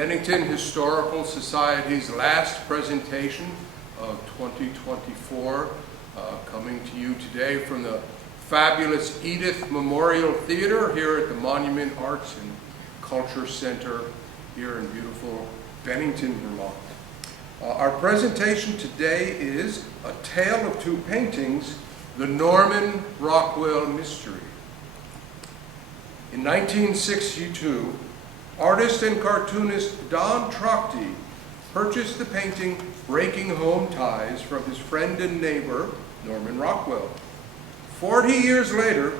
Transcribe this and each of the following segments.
Bennington Historical Society's last presentation of 2024, coming to you today from the fabulous Edith Memorial Theater here at the Monument Arts and Culture Center here in beautiful Bennington, Vermont. Our presentation today is A Tale of Two Paintings, The Norman Rockwell Mystery. In 1962, artist and cartoonist Don Trachte purchased the painting Breaking Home Ties from his friend and neighbor, Norman Rockwell. 40 years later,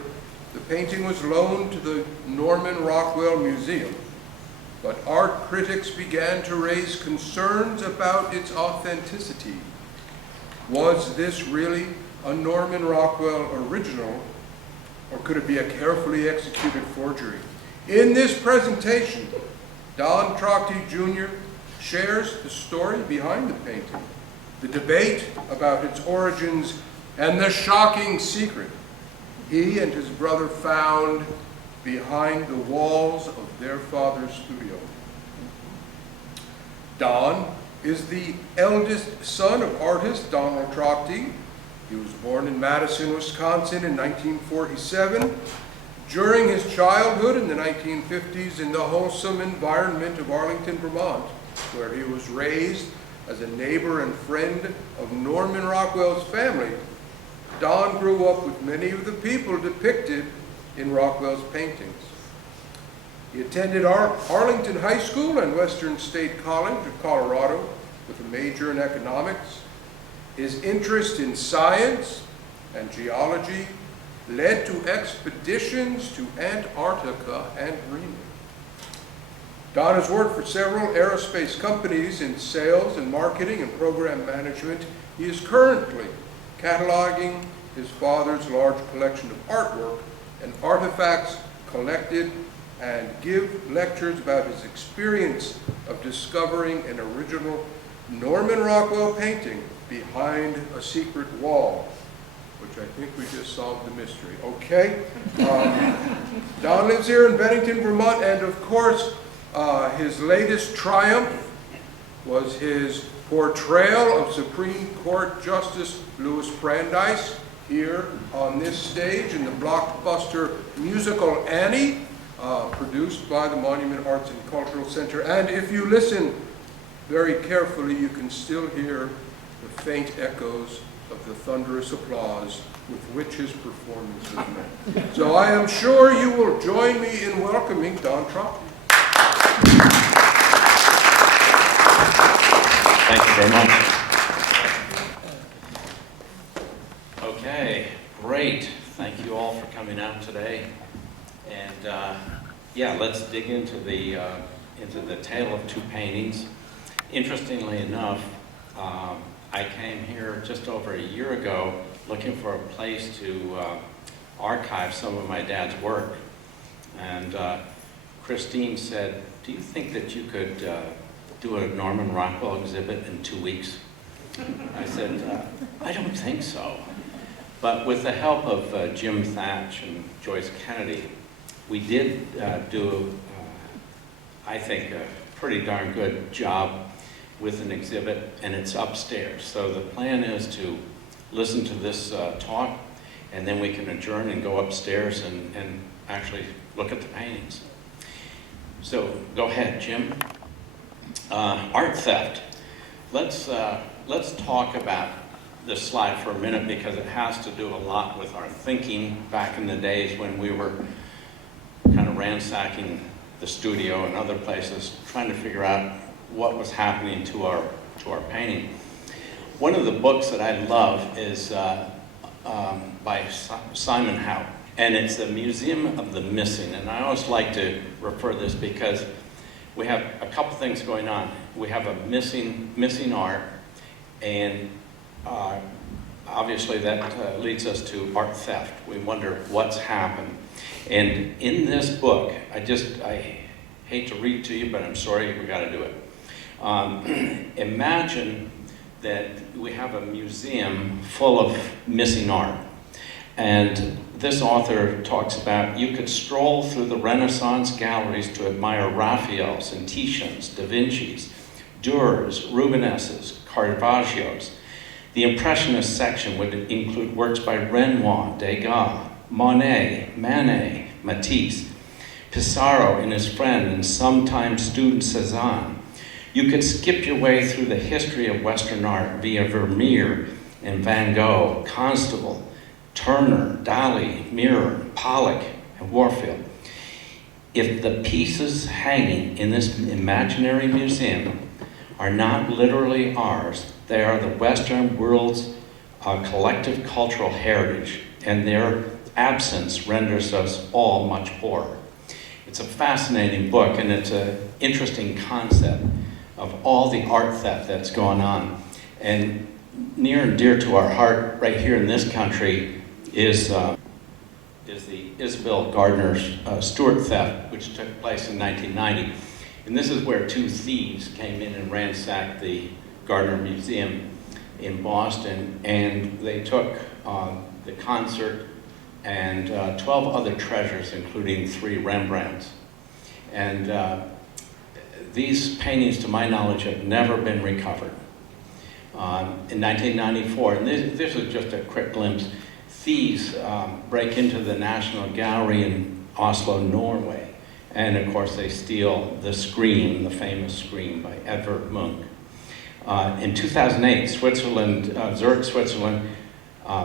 the painting was loaned to the Norman Rockwell Museum, but art critics began to raise concerns about its authenticity. Was this really a Norman Rockwell original, or could it be a carefully executed forgery? In this presentation, Don Trachte Jr. shares the story behind the painting, the debate about its origins, and the shocking secret he and his brother found behind the walls of their father's studio. Don is the eldest son of artist Donald Trachte. He was born in Madison, Wisconsin in 1947. During his childhood in the 1950s in the wholesome environment of Arlington, Vermont, where he was raised as a neighbor and friend of Norman Rockwell's family, Don grew up with many of the people depicted in Rockwell's paintings. He attended Arlington High School and Western State College of Colorado with a major in economics. His interest in science and geology led to expeditions to Antarctica and Greenland. Don has worked for several aerospace companies in sales and marketing and program management. He is currently cataloging his father's large collection of artwork and artifacts collected, and give lectures about his experience of discovering an original Norman Rockwell painting behind a secret wall, which I think we just solved the mystery. Okay? Don lives here in Bennington, Vermont, and of course, his latest triumph was his portrayal of Supreme Court Justice Louis Brandeis here on this stage in the blockbuster musical Annie, produced by the Monument Arts and Cultural Center. And if you listen very carefully, you can still hear the faint echoes of the thunderous applause with which his performance was met. So I am sure you will join me in welcoming Don Trachte. Thank you very much. Okay, great. Thank you all for coming out today. And yeah, let's dig into the tale of two paintings. Interestingly enough, I came here just over a year ago looking for a place to archive some of my dad's work. And Christine said, "Do you think that you could do a Norman Rockwell exhibit in 2 weeks?" I said, "I don't think so." But with the help of Jim Thatch and Joyce Kennedy, we did do, I think, a pretty darn good job with an exhibit, and it's upstairs. So the plan is to listen to this talk, and then we can adjourn and go upstairs and actually look at the paintings. So go ahead, Jim. Art theft. Let's talk about this slide for a minute because it has to do a lot with our thinking back in the days when we were kind of ransacking the studio and other places, trying to figure out what was happening to our painting. One of the books that I love is by Simon Howe, and it's the Museum of the Missing. And I always like to refer this because we have a couple things going on. We have a missing art, and obviously that leads us to art theft. We wonder what's happened. And in this book, I hate to read to you, but I'm sorry, we got to do it. Imagine that we have a museum full of missing art, and this author talks about, you could stroll through the Renaissance galleries to admire Raphael's and Titian's, Da Vinci's, Durer's, Rubenes's, Caravaggio's. The Impressionist section would include works by Renoir, Degas, Monet, Manet, Matisse, Pissarro and his friend and sometime student Cézanne. You could skip your way through the history of Western art via Vermeer and Van Gogh, Constable, Turner, Dali, Mirror, Pollock, and Warfield. If the pieces hanging in this imaginary museum are not literally ours, they are the Western world's collective cultural heritage, and their absence renders us all much poorer. It's a fascinating book, and it's an interesting concept of all the art theft that's going on. And near and dear to our heart right here in this country is the Isabel Gardner Stewart theft, which took place in 1990. And this is where two thieves came in and ransacked the Gardner Museum in Boston, and they took the concert and 12 other treasures, including 3 Rembrandts. And these paintings, to my knowledge, have never been recovered. In 1994, and this is just a quick glimpse, thieves break into the National Gallery in Oslo, Norway, and of course they steal the Scream, the famous Scream by Edvard Munch. In 2008, Switzerland, Zurich, Switzerland,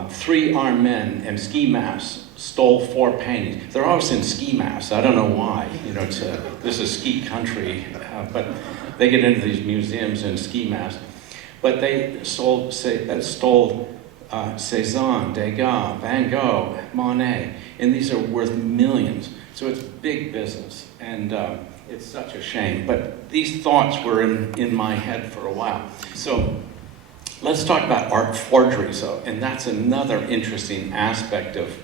3 armed men in ski masks stole 4 paintings. They're always in ski masks. I don't know why. You know, this is ski country, but they get into these museums in ski masks. But they stole Cézanne, Degas, Van Gogh, Monet, and these are worth millions. So it's big business, and it's such a shame. But these thoughts were in my head for a while. So let's talk about art forgery, and that's another interesting aspect of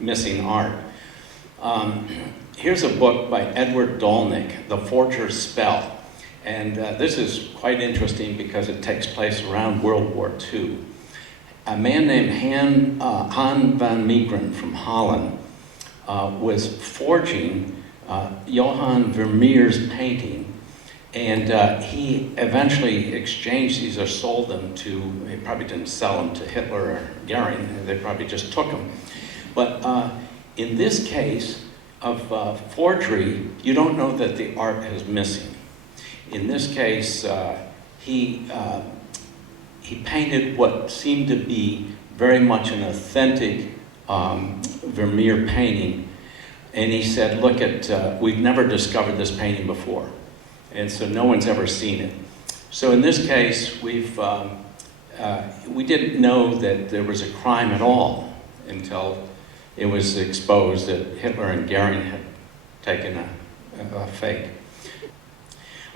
missing art. Here's a book by Edward Dolnick, The Forger's Spell. And this is quite interesting because it takes place around World War II. A man named Han van Meegeren from Holland was forging Johann Vermeer's painting, and he eventually exchanged these or sold them to, he probably didn't sell them to Hitler or Goering, they probably just took them. But in this case of forgery, you don't know that the art is missing. In this case, he painted what seemed to be very much an authentic Vermeer painting, and he said, look at, we've never discovered this painting before, and so no one's ever seen it. So in this case, we didn't know that there was a crime at all until it was exposed that Hitler and Goering had taken a fake.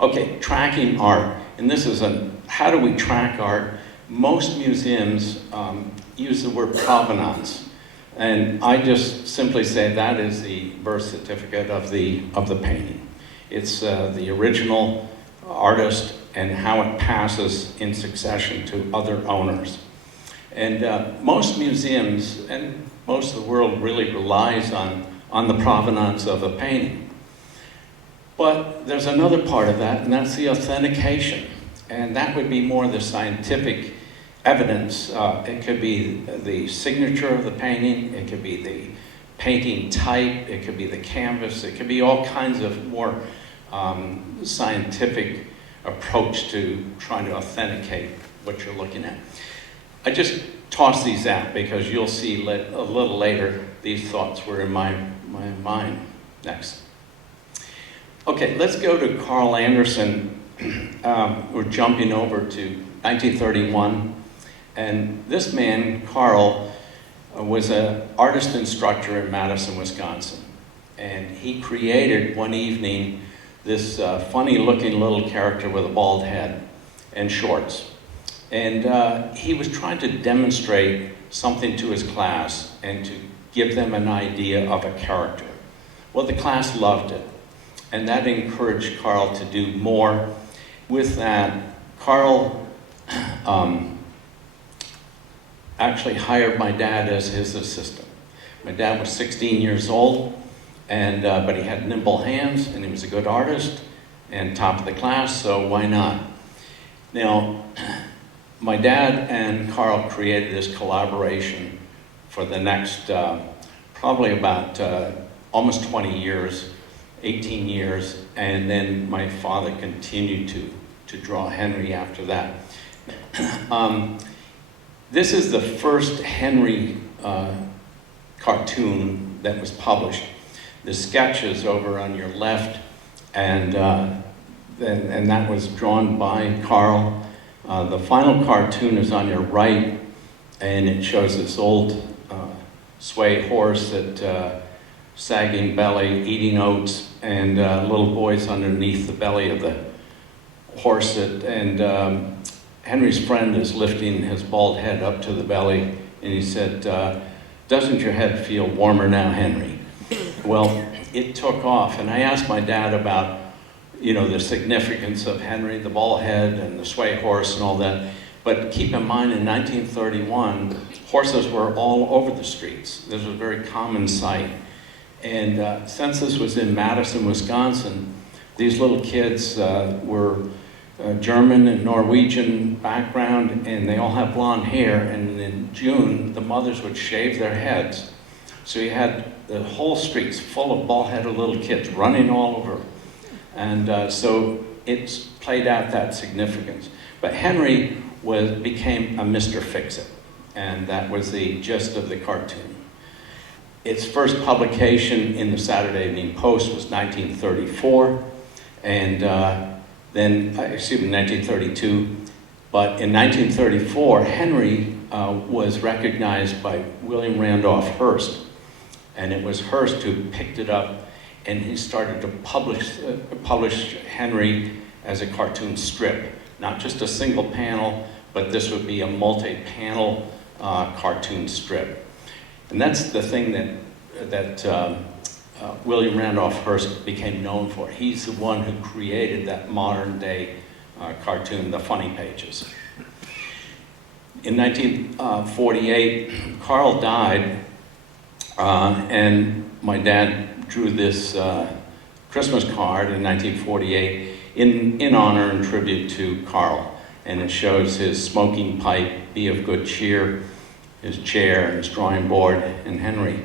Okay, tracking art, and this is how do we track art? Most museums use the word provenance, and I just simply say that is the birth certificate of the painting. It's the original artist and how it passes in succession to other owners. And most museums and most of the world really relies on the provenance of a painting. But there's another part of that, and that's the authentication. And that would be more the scientific evidence. It could be the signature of the painting, it could be the painting type, it could be the canvas, it could be all kinds of more scientific approach to trying to authenticate what you're looking at. I just toss these out because you'll see a little later these thoughts were in my mind. Next. Okay, let's go to Carl Anderson. We're jumping over to 1931. And this man, Carl, was an artist instructor in Madison, Wisconsin. And he created one evening this funny-looking little character with a bald head and shorts. And he was trying to demonstrate something to his class and to give them an idea of a character. Well, the class loved it. And that encouraged Carl to do more. With that, Carl actually hired my dad as his assistant. My dad was 16 years old, and but he had nimble hands, and he was a good artist, and top of the class, so why not? Now, my dad and Carl created this collaboration for the next probably about almost 20 years, 18 years, and then my father continued to draw Henry after that. This is the first Henry cartoon that was published. The sketch is over on your left, and that was drawn by Carl. The final cartoon is on your right, and it shows this old sway horse at sagging belly, eating oats, and little boys underneath the belly of the horse. And Henry's friend is lifting his bald head up to the belly, and he said, "Doesn't your head feel warmer now, Henry?" Well, it took off, and I asked my dad about, you know, the significance of Henry, the bald head, and the sway horse, and all that. But keep in mind, in 1931, horses were all over the streets. This was a very common sight. And since this was in Madison, Wisconsin, these little kids were German and Norwegian background, and they all have blonde hair. And in June, the mothers would shave their heads. So you had the whole streets full of bald-headed little kids running all over. And so it's played out that significance. But Henry became a Mr. Fix-It, and that was the gist of the cartoon. Its first publication in the Saturday Evening Post was 1934, and then, 1932. But in 1934, Henry was recognized by William Randolph Hearst, and it was Hearst who picked it up, and he started to publish Henry as a cartoon strip. Not just a single panel, but this would be a multi-panel cartoon strip. And that's the thing that William Randolph Hearst became known for. He's the one who created that modern day cartoon, the funny pages. In 1948, Carl died, and my dad drew this Christmas card in 1948 in honor and tribute to Carl. And it shows his smoking pipe, be of good cheer, his chair, and his drawing board, and Henry.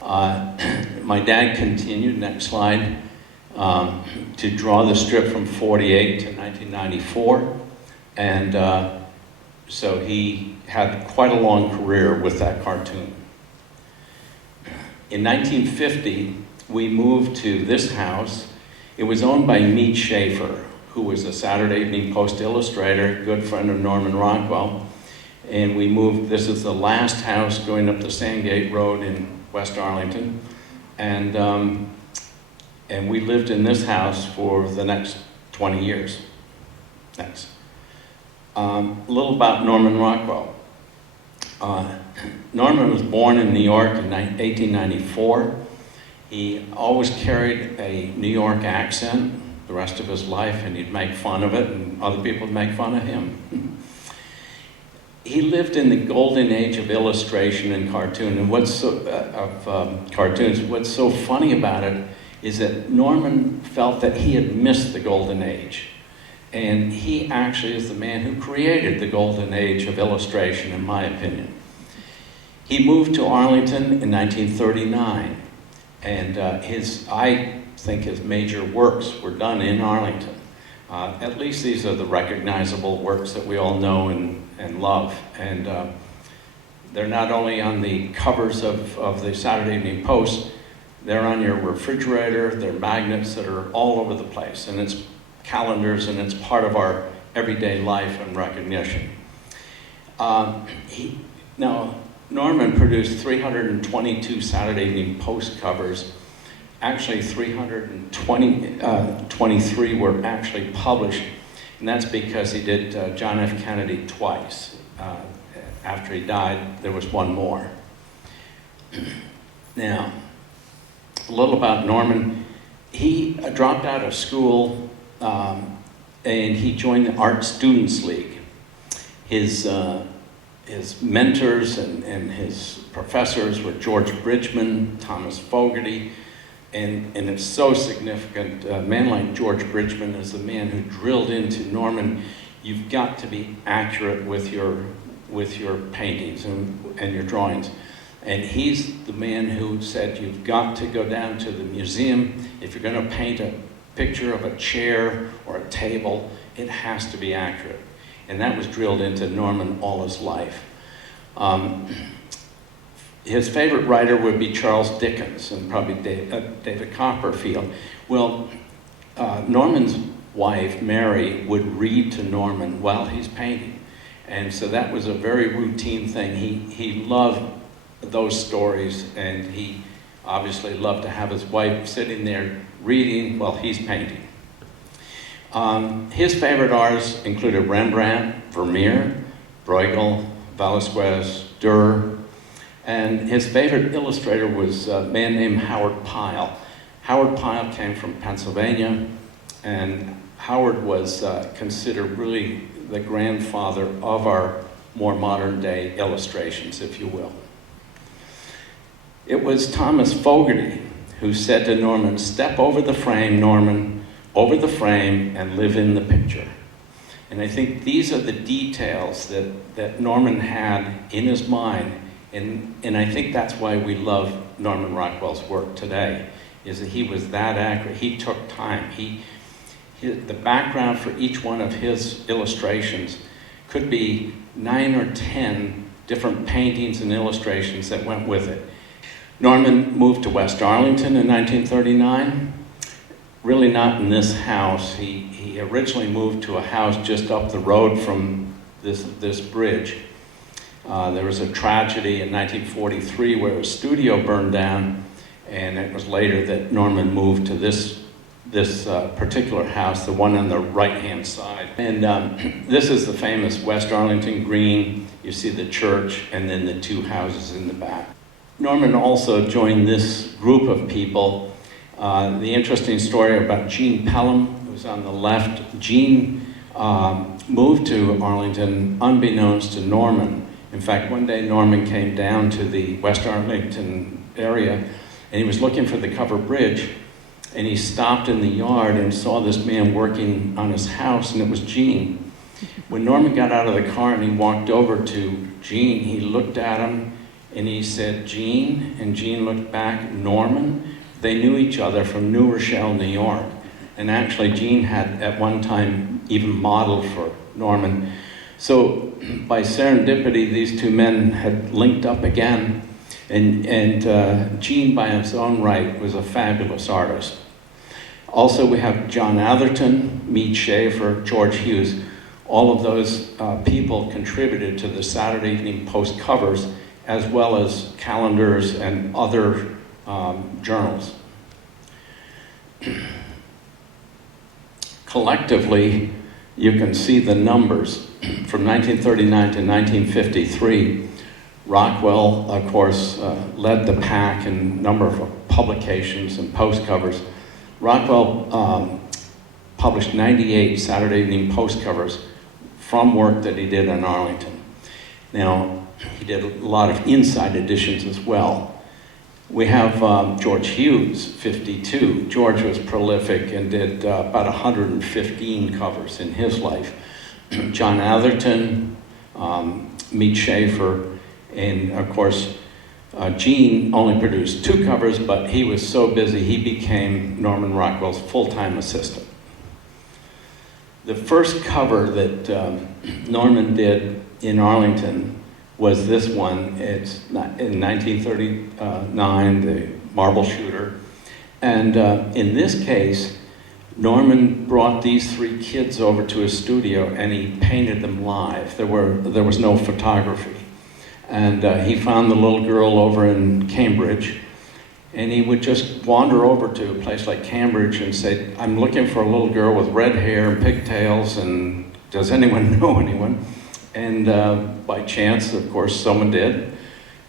My dad continued, next slide, to draw the strip from 48 to 1994. And so he had quite a long career with that cartoon. In 1950, we moved to this house. It was owned by Mead Schaefer, who was a Saturday Evening Post illustrator, good friend of Norman Rockwell. And we moved, this is the last house going up the Sandgate Road in West Arlington. And we lived in this house for the next 20 years. Next. A little about Norman Rockwell. Norman was born in New York in 1894. He always carried a New York accent the rest of his life, and he'd make fun of it, and other people would make fun of him. He lived in the golden age of illustration and cartoon, and what's so funny about it is that Norman felt that he had missed the golden age, and he actually is the man who created the golden age of illustration, in my opinion. He moved to Arlington in 1939. And I think his major works were done in Arlington. At least these are the recognizable works that we all know and love. And they're not only on the covers of the Saturday Evening Post, they're on your refrigerator, they're magnets that are all over the place. And it's calendars, and it's part of our everyday life and recognition. Now, Norman produced 322 Saturday Evening Post covers. Actually, 323 were actually published, and that's because he did John F. Kennedy twice. After he died, there was one more. Now, a little about Norman. He dropped out of school, and he joined the Art Students League. His his mentors and his professors were George Bridgman, Thomas Fogarty, and it's so significant. A man like George Bridgman is the man who drilled into Norman, you've got to be accurate with your paintings and your drawings. And he's the man who said, you've got to go down to the museum. If you're going to paint a picture of a chair or a table, it has to be accurate. And that was drilled into Norman all his life. His favorite writer would be Charles Dickens and probably David Copperfield. Well, Norman's wife, Mary, would read to Norman while he's painting. And so that was a very routine thing. He loved those stories, and he obviously loved to have his wife sitting there reading while he's painting. His favorite artists included Rembrandt, Vermeer, Bruegel, Velasquez, Durer, and his favorite illustrator was a man named Howard Pyle. Howard Pyle came from Pennsylvania, and Howard was considered really the grandfather of our more modern day illustrations, if you will. It was Thomas Fogarty who said to Norman, "Step over the frame, Norman, over the frame and live in the picture." And I think these are the details that Norman had in his mind, and I think that's why we love Norman Rockwell's work today, is that he was that accurate. He took time. The background for each one of his illustrations could be 9 or 10 different paintings and illustrations that went with it. Norman moved to West Arlington in 1939. Really not in this house. He originally moved to a house just up the road from this bridge. There was a tragedy in 1943 where a studio burned down, and it was later that Norman moved to this particular house, the one on the right-hand side. And this is the famous West Arlington Green. You see the church and then the two houses in the back. Norman also joined this group of people. The interesting story about Gene Pelham, who's on the left. Gene moved to Arlington unbeknownst to Norman. In fact, one day Norman came down to the West Arlington area, and he was looking for the covered bridge, and he stopped in the yard and saw this man working on his house, and it was Gene. When Norman got out of the car and he walked over to Gene, he looked at him and he said, "Gene," and Gene looked back, "Norman." They knew each other from New Rochelle, New York. And actually Gene had at one time even modeled for Norman. So by serendipity, these two men had linked up again. And Gene, by his own right, was a fabulous artist. Also, we have John Atherton, Mead Schaefer, George Hughes. All of those people contributed to the Saturday Evening Post covers, as well as calendars and other journals. Collectively, you can see the numbers. From 1939 to 1953, Rockwell, of course, led the pack in number of publications and post covers. Rockwell published 98 Saturday Evening Post covers from work that he did in Arlington. Now, he did a lot of inside editions as well. We have George Hughes, 52. George was prolific and did about 115 covers in his life. John Atherton, Mead Schaefer, and of course, Gene only produced 2 covers, but he was so busy he became Norman Rockwell's full-time assistant. The first cover that Norman did in Arlington was this one. It's in 1939, the Marble Shooter. And in this case, Norman brought these 3 kids over to his studio and he painted them live. There was no photography. And he found the little girl over in Cambridge, and he would just wander over to a place like Cambridge and say, "I'm looking for a little girl with red hair and pigtails, and does anyone know anyone?" And by chance, of course, someone did.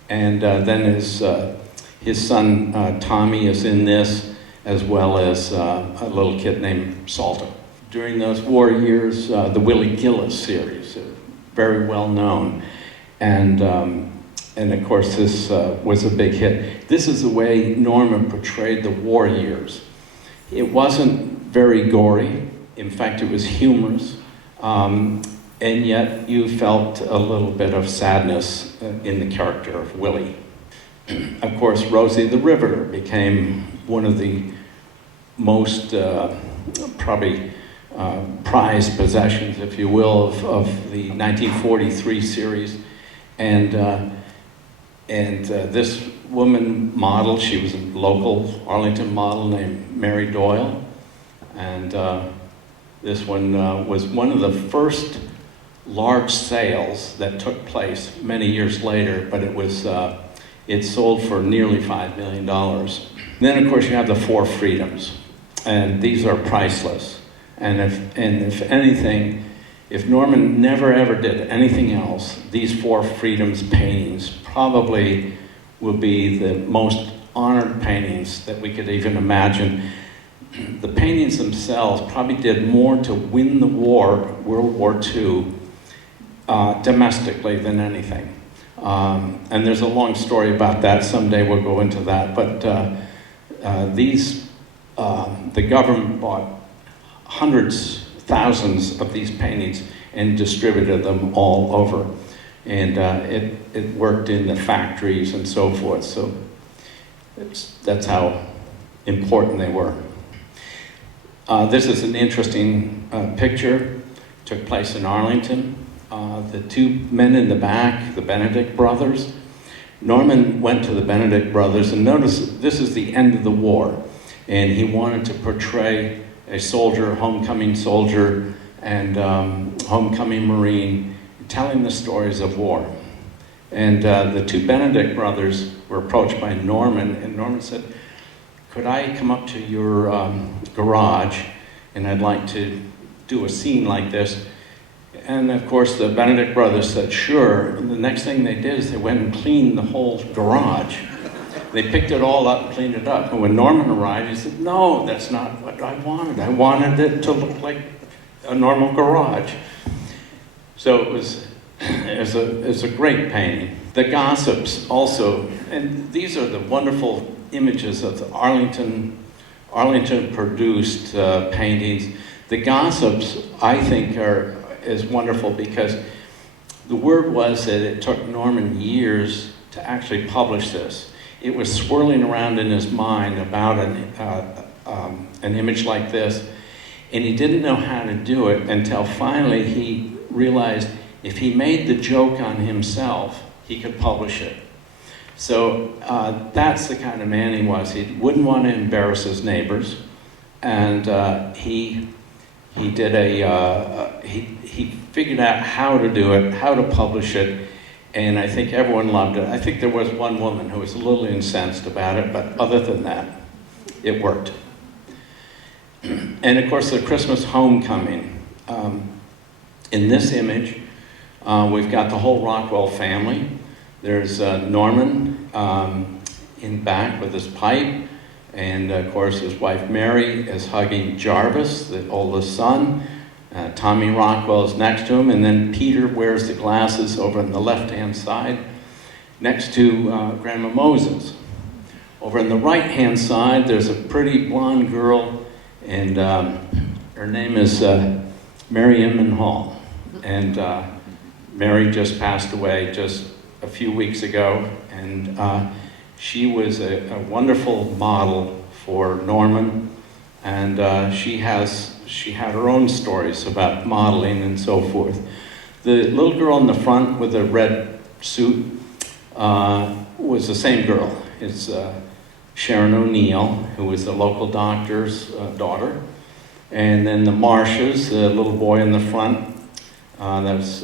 And then his son Tommy is in this, as well as a little kid named Salter. During those war years, the Willie Gillis series, very well known. And of course, this was a big hit. This is the way Norman portrayed the war years. It wasn't very gory. In fact, it was humorous. And yet you felt a little bit of sadness in the character of Willie. Of course, Rosie the Riveter became one of the most probably prized possessions, if you will, of the 1943 series. And this woman model, she was a local Arlington model named Mary Doyle. And this one was one of the first large sales that took place many years later, but it sold for nearly $5 million. Then, of course, you have the Four Freedoms, and these are priceless. And if anything, if Norman never ever did anything else, these Four Freedoms paintings probably will be the most honored paintings that we could even imagine. The paintings themselves probably did more to win the war, World War II, domestically than anything. And there's a long story about that. Someday we'll go into that. But the government bought hundreds, thousands of these paintings and distributed them all over. And it worked in the factories and so forth. So that's how important they were. This is an interesting picture. Took place in Arlington. The two men in the back, the Benedict brothers. Norman went to the Benedict brothers, and notice this is the end of the war. And he wanted to portray a soldier, homecoming soldier, and homecoming Marine, telling the stories of war. And the two Benedict brothers were approached by Norman, and Norman said, "Could I come up to your garage, and I'd like to do a scene like this?" And of course, the Benedict brothers said, "Sure." And the next thing they did is they went and cleaned the whole garage. They picked it all up and cleaned it up. And when Norman arrived, he said, "No, that's not what I wanted. I wanted it to look like a normal garage." So it's a great painting. The Gossips also, and these are the wonderful images of the Arlington produced paintings. The Gossips, I think, is wonderful because the word was that it took Norman years to actually publish this. It was swirling around in his mind about an image like this, and he didn't know how to do it until finally he realized if he made the joke on himself, he could publish it. So that's the kind of man he was. He wouldn't want to embarrass his neighbors, and he figured out how to do it, how to publish it, and I think everyone loved it. I think there was one woman who was a little incensed about it, but other than that, it worked. And of course, the Christmas homecoming. In this image, we've got the whole Rockwell family. There's Norman in back with his pipe, and of course his wife Mary is hugging Jarvis, the oldest son. Tommy Rockwell is next to him, and then Peter wears the glasses over on the left-hand side next to Grandma Moses. Over on the right-hand side, there's a pretty blonde girl, and her name is Mary Inman Hall. And Mary just passed away just a few weeks ago, and she was a wonderful model for Norman, and she had her own stories about modeling and so forth. The little girl in the front with the red suit was the same girl. It's Sharon O'Neill, who was the local doctor's daughter. And then the Marshes, the little boy in the front, that's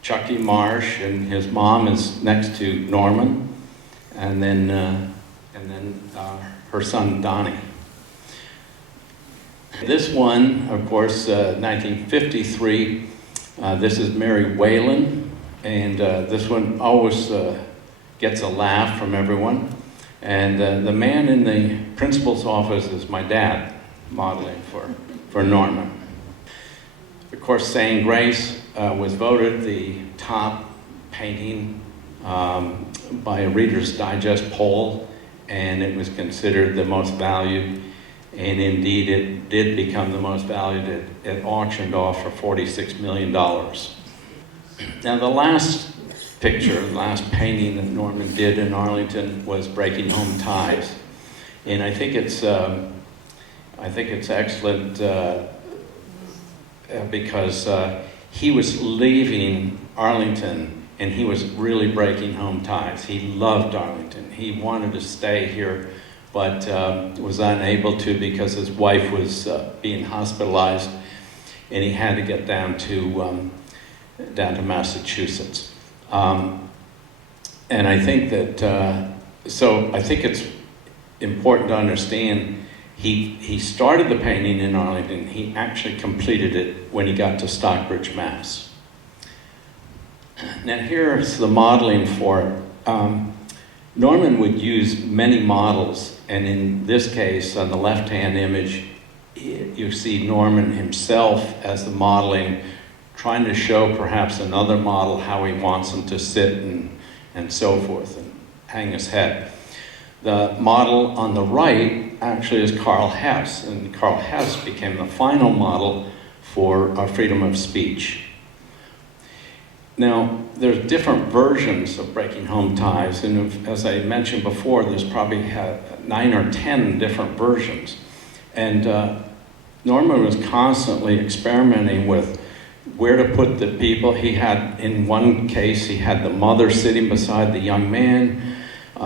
Chucky Marsh, and his mom is next to Norman, and then her son Donnie. This one, of course, 1953. This is Mary Whalen, and this one always gets a laugh from everyone. And the man in the principal's office is my dad, modeling for Norman. Of course, Saying Grace was voted the top painting by a Reader's Digest poll, and it was considered the most valued, and indeed it did become the most valued. It auctioned off for $46 million. Now the last picture, the last painting that Norman did in Arlington was Breaking Home Ties. And I think it's excellent because he was leaving Arlington and he was really breaking home ties. He loved Arlington. He wanted to stay here, but was unable to because his wife was being hospitalized, and he had to get down to Massachusetts. And I think that I think it's important to understand. He started the painting in Arlington. He actually completed it when he got to Stockbridge, Mass. Now here's the modeling for it. Norman would use many models, and in this case, on the left-hand image, you see Norman himself as the modeling, trying to show perhaps another model how he wants him to sit and so forth, and hang his head. The model on the right actually is Carl Hess, and Carl Hess became the final model for freedom of speech. Now, there's different versions of Breaking Home Ties, and as I mentioned before, there's probably 9 or 10 different versions. And Norman was constantly experimenting with where to put the people. He had, in one case, he had the mother sitting beside the young man.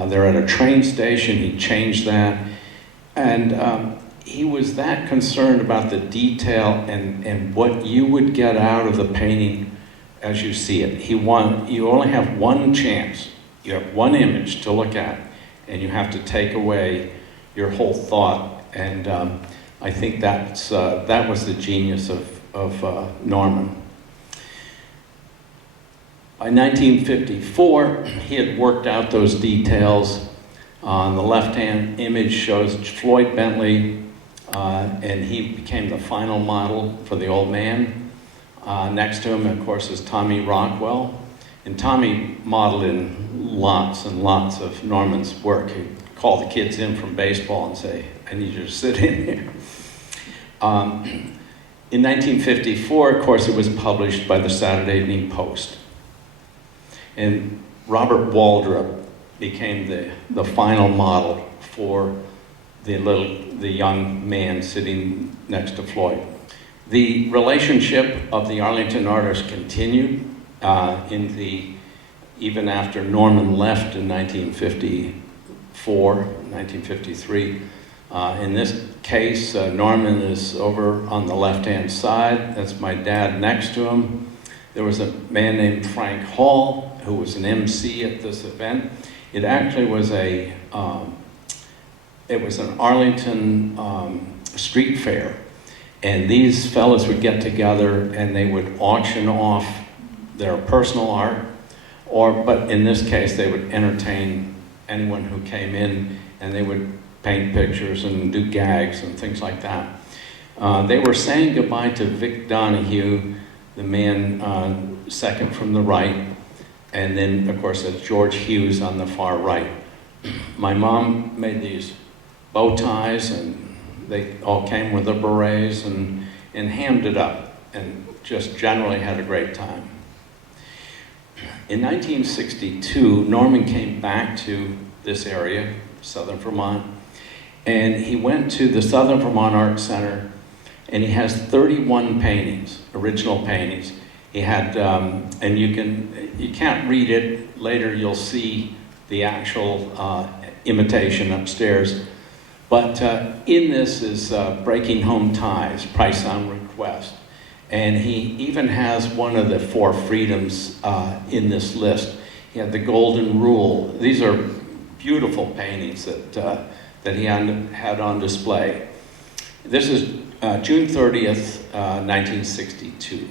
They're at a train station, he changed that. And he was that concerned about the detail and what you would get out of the painting as you see it. You only have one chance. You have one image to look at, and you have to take away your whole thought. And I think that was the genius of Norman. By 1954, he had worked out those details. On the left-hand image shows Floyd Bentley, and he became the final model for the old man. Next to him, of course, is Tommy Rockwell. And Tommy modeled in lots and lots of Norman's work. He'd call the kids in from baseball and say, I need you to sit in here. In 1954, of course, it was published by the Saturday Evening Post. And Robert Waldrop became the final model for the young man sitting next to Floyd. The relationship of the Arlington artists continued even after Norman left in 1954, 1953. In this case, Norman is over on the left-hand side. That's my dad next to him. There was a man named Frank Hall who was an MC at this event. It actually was an Arlington street fair. And these fellas would get together and they would auction off their personal art, but in this case, they would entertain anyone who came in, and they would paint pictures and do gags and things like that. They were saying goodbye to Vic Donahue, the man second from the right, and then, of course, it's George Hughes on the far right. My mom made these bow ties, and they all came with the berets and hammed it up and just generally had a great time. In 1962, Norman came back to this area, southern Vermont, and he went to the Southern Vermont Art Center, and he has 31 paintings, original paintings. He had, and you can't read it, later you'll see the actual imitation upstairs. But in this is Breaking Home Ties, Price on Request. And he even has one of the 4 freedoms in this list. He had the Golden Rule. These are beautiful paintings that he had on display. This is June 30th, 1962.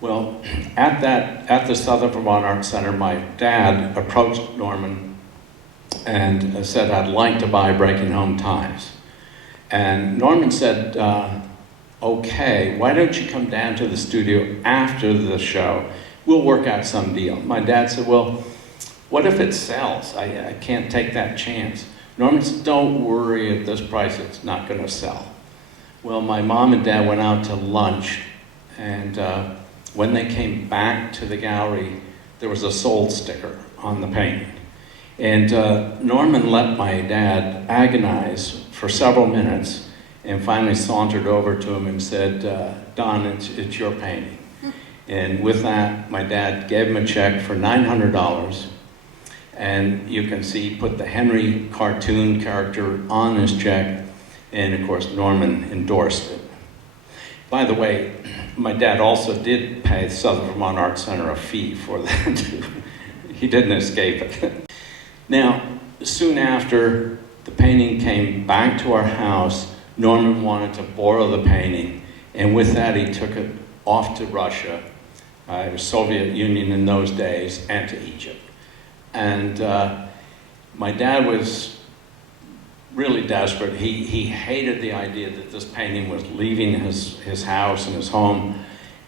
Well, at the Southern Vermont Art Center, my dad approached Norman and said, I'd like to buy Breaking Home Ties. And Norman said, okay, why don't you come down to the studio after the show? we'll work out some deal. My dad said, well, what if it sells? I can't take that chance. Norman said, don't worry, at this price it's not going to sell. Well, my mom and dad went out to lunch, and when they came back to the gallery, there was a sold sticker on the painting. And Norman let my dad agonize for several minutes and finally sauntered over to him and said, Don, it's your painting. And with that, my dad gave him a check for $900. And you can see he put the Henry cartoon character on his check, and of course Norman endorsed it. By the way, my dad also did pay the Southern Vermont Art Center a fee for that too. He didn't escape it. Now, soon after the painting came back to our house, Norman wanted to borrow the painting, and with that he took it off to Russia, it was Soviet Union in those days, and to Egypt. And my dad was really desperate. He hated the idea that this painting was leaving his house and his home.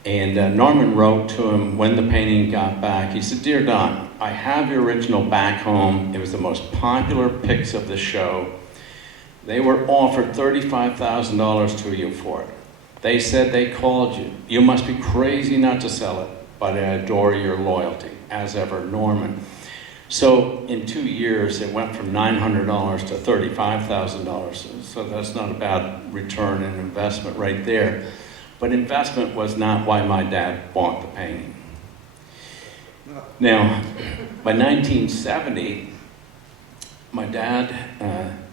And Norman wrote to him when the painting got back. He said, Dear Don, I have your original back home. It was the most popular pics of the show. They were offered $35,000 to you for it. They said they called you. You must be crazy not to sell it, but I adore your loyalty. As ever, Norman. So in 2 years, it went from $900 to $35,000. So that's not a bad return on investment right there. But investment was not why my dad bought the painting. Now, by 1970, my dad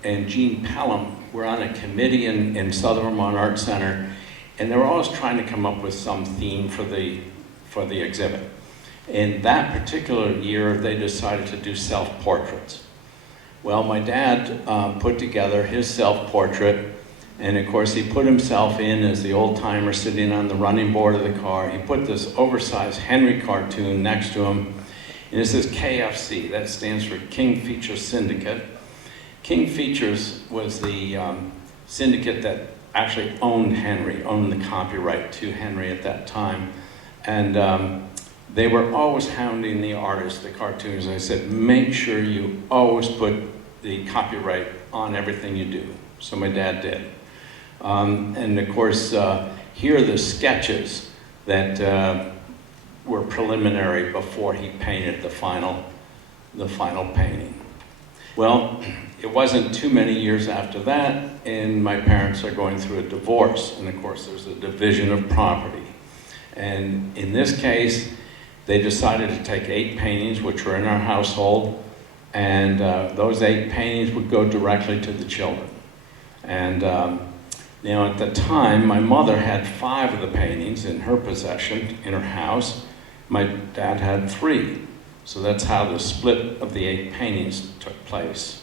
and Gene Pelham were on a committee in Southern Vermont Art Center, and they were always trying to come up with some theme for the exhibit. In that particular year, they decided to do self-portraits. Well, my dad put together his self-portrait, and of course he put himself in as the old-timer sitting on the running board of the car. He put this oversized Henry cartoon next to him, and it says KFC, that stands for King Features Syndicate. King Features was the syndicate that actually owned Henry, owned the copyright to Henry at that time. And they were always hounding the artists, the cartoons. I said, make sure you always put the copyright on everything you do. So my dad did. And of course, here are the sketches that were preliminary before he painted the final painting. Well, it wasn't too many years after that, and my parents are going through a divorce. And of course, there's a division of property. And in this case, they decided to take 8 paintings, which were in our household, and those 8 paintings would go directly to the children. And now at the time, my mother had 5 of the paintings in her possession, in her house. My dad had 3. So that's how the split of the 8 paintings took place.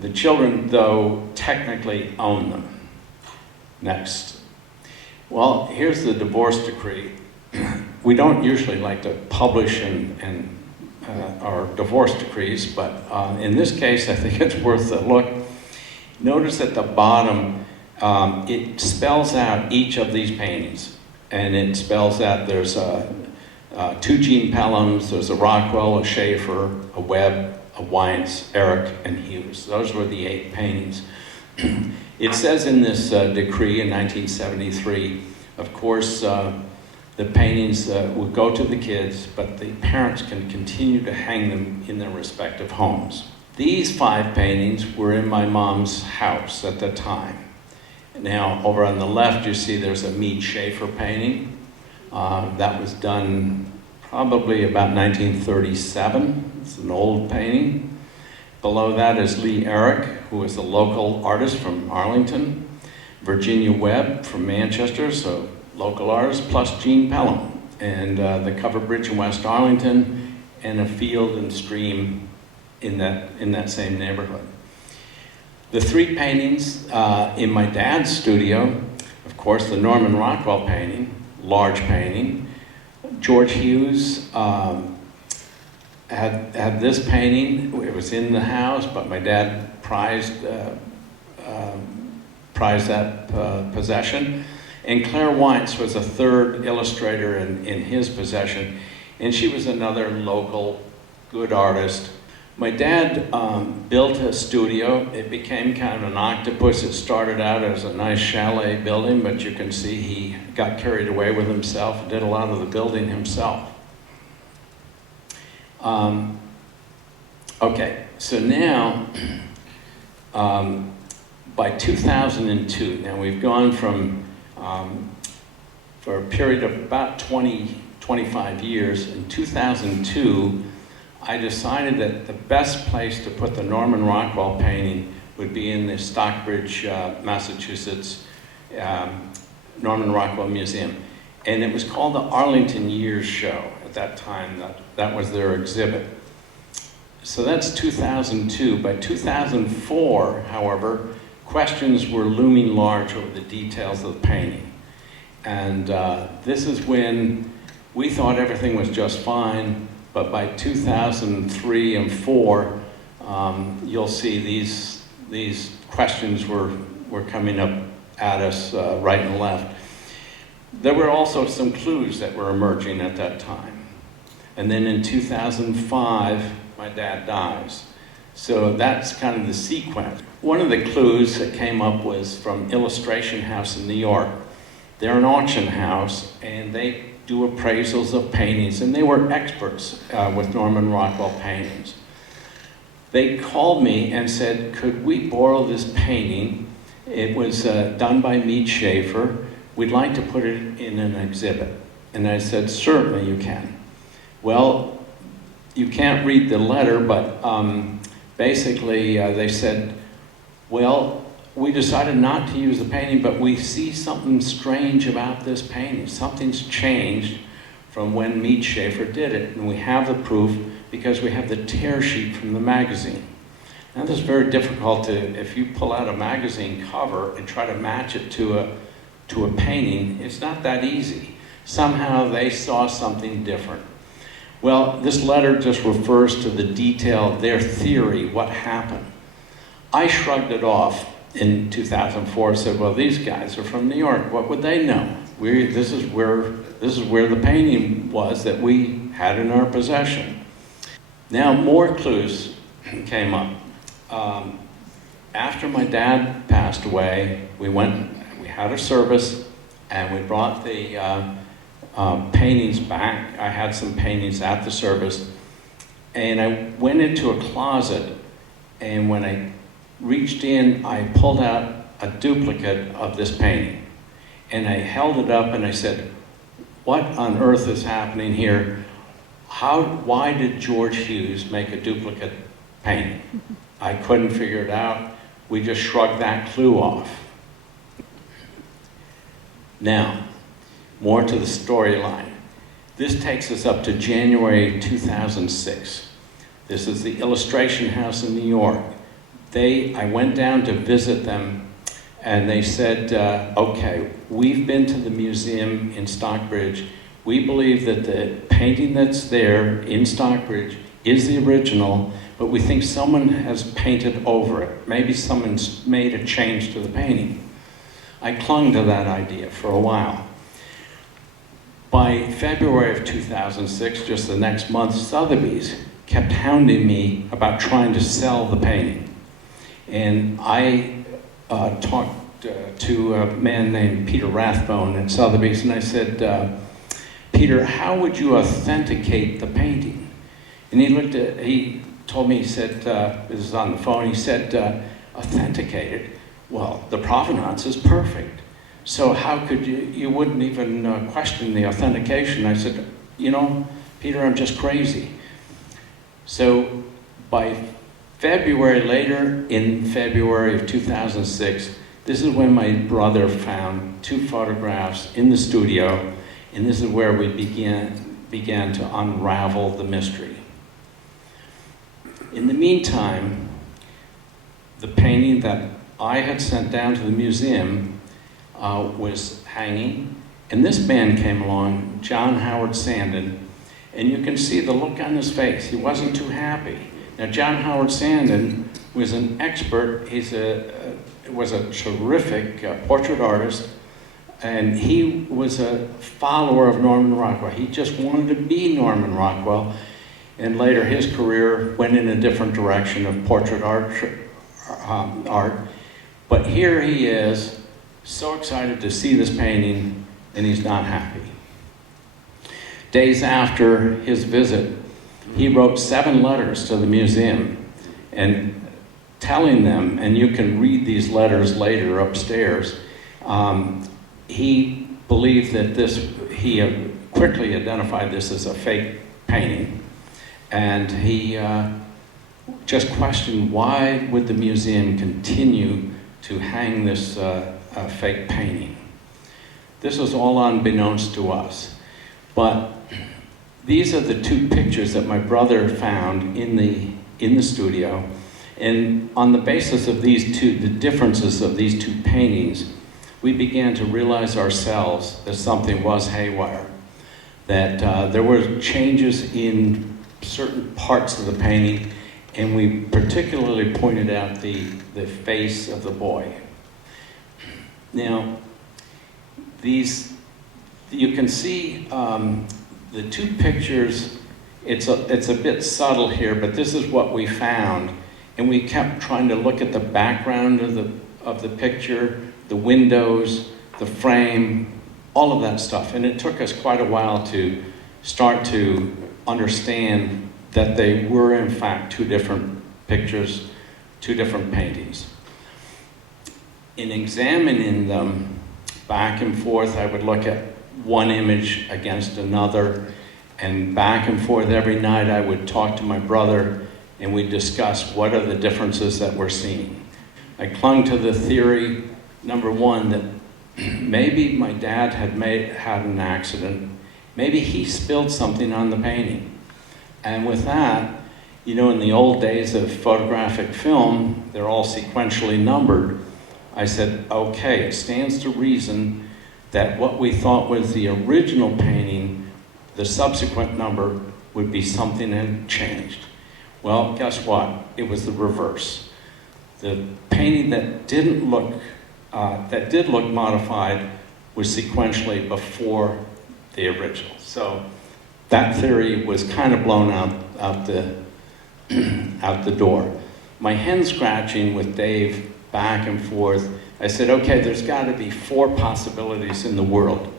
The children, though, technically own them. Next. Well, here's the divorce decree. We don't usually like to publish our divorce decrees, but in this case, I think it's worth a look. Notice at the bottom, it spells out each of these paintings, and it spells out there's 2 Gene Pelhams, there's a Rockwell, a Schaefer, a Webb, a Weintz, Eric, and Hughes. Those were the 8 paintings. It says in this decree in 1973, of course, the paintings will go to the kids, but the parents can continue to hang them in their respective homes. These 5 paintings were in my mom's house at the time. Now, over on the left, you see there's a Mead Schaefer painting. That was done probably about 1937. It's an old painting. Below that is Lee Eric, who is a local artist from Arlington. Virginia Webb from Manchester, so local artist, plus Gene Pelham. And the covered bridge in West Arlington, and a field and stream in that same neighborhood. The 3 paintings in my dad's studio, of course, the Norman Rockwell painting, large painting. George Hughes had this painting. It was in the house, but my dad prized that possession. And Claire Weintz was a 3rd illustrator in his possession. And she was another local good artist. My dad built a studio. It became kind of an octopus. It started out as a nice chalet building, but you can see he got carried away with himself and did a lot of the building himself. Okay, so now, by 2002, now we've gone from, for a period of about 25 years, in 2002, I decided that the best place to put the Norman Rockwell painting would be in the Stockbridge, Massachusetts, Norman Rockwell Museum. And it was called the Arlington Years Show at that time. That was their exhibit. So that's 2002. By 2004, however, questions were looming large over the details of the painting. And this is when we thought everything was just fine, but by 2003 and 4, you'll see these questions were coming up at us right and left. There were also some clues that were emerging at that time. And then in 2005, my dad dies. So that's kind of the sequence. One of the clues that came up was from Illustration House in New York. They're an auction house, and they do appraisals of paintings, and they were experts with Norman Rockwell paintings. They called me and said, could we borrow this painting? It was done by Mead Schaefer. We'd like to put it in an exhibit. And I said, certainly you can. Well, you can't read the letter, but basically they said, well, we decided not to use the painting, but we see something strange about this painting. Something's changed from when Mead Schaefer did it, and we have the proof because we have the tear sheet from the magazine. Now this is very difficult to, if you pull out a magazine cover and try to match it to a painting, it's not that easy. Somehow they saw something different. Well, this letter just refers to the detail, their theory, what happened. I shrugged it off in 2004, said, well, these guys are from New York. What would they know? This is where the painting was that we had in our possession. Now, more clues came up. After my dad passed away, we had a service, and we brought the paintings back. I had some paintings at the service, and I went into a closet, and when I reached in, I pulled out a duplicate of this painting, and I held it up and I said, what on earth is happening here? Why did George Hughes make a duplicate painting? I couldn't figure it out. We just shrugged that clue off. Now, more to the storyline. This takes us up to January 2006. This is the Illustration House in New York. I went down to visit them, and they said, okay, we've been to the museum in Stockbridge. We believe that the painting that's there in Stockbridge is the original, but we think someone has painted over it. Maybe someone's made a change to the painting. I clung to that idea for a while. By February of 2006, just the next month, Sotheby's kept hounding me about trying to sell the painting. And I talked to a man named Peter Rathbone at Sotheby's, and I said, Peter, how would you authenticate the painting? And he told me, he said, this is on the phone, he said, authenticate it? Well, the provenance is perfect. So how could you wouldn't even question the authentication. I said, you know, Peter, I'm just crazy. So by later in February of 2006, this is when my brother found 2 photographs in the studio, and this is where we began to unravel the mystery. In the meantime, the painting that I had sent down to the museum was hanging, and this man came along, John Howard Sandon, and you can see the look on his face. He wasn't too happy. Now, John Howard Sandon was an expert. Was a terrific portrait artist, And he was a follower of Norman Rockwell. He just wanted to be Norman Rockwell. And later his career went in a different direction of portrait art. But here he is, so excited to see this painting, and he's not happy. Days after his visit, he wrote 7 letters to the museum and telling them, and you can read these letters later upstairs, he believed that he quickly identified this as a fake painting, and he just questioned why would the museum continue to hang this fake painting. This was all unbeknownst to us, but these are the 2 pictures that my brother found in the studio, and on the basis of these 2, the differences of these 2 paintings, we began to realize ourselves that something was haywire, that there were changes in certain parts of the painting, and we particularly pointed out the face of the boy. Now, you can see the 2 pictures, it's a bit subtle here, but this is what we found, and we kept trying to look at the background of the picture, the windows, the frame, all of that stuff. And it took us quite a while to start to understand that they were in fact 2 different pictures, 2 different paintings. In examining them back and forth, I would look at one image against another, and back and forth every night I would talk to my brother and we'd discuss what are the differences that we're seeing. I clung to the theory, number 1, that maybe my dad had an accident. Maybe he spilled something on the painting. And with that, you know, in the old days of photographic film, they're all sequentially numbered. I said, okay, it stands to reason that what we thought was the original painting, the subsequent number would be something that had changed. Well, guess what? It was the reverse. The painting that did look modified was sequentially before the original. So that theory was kind of blown out the door. My hen scratching with Dave back and forth, I said, okay, there's got to be 4 possibilities in the world.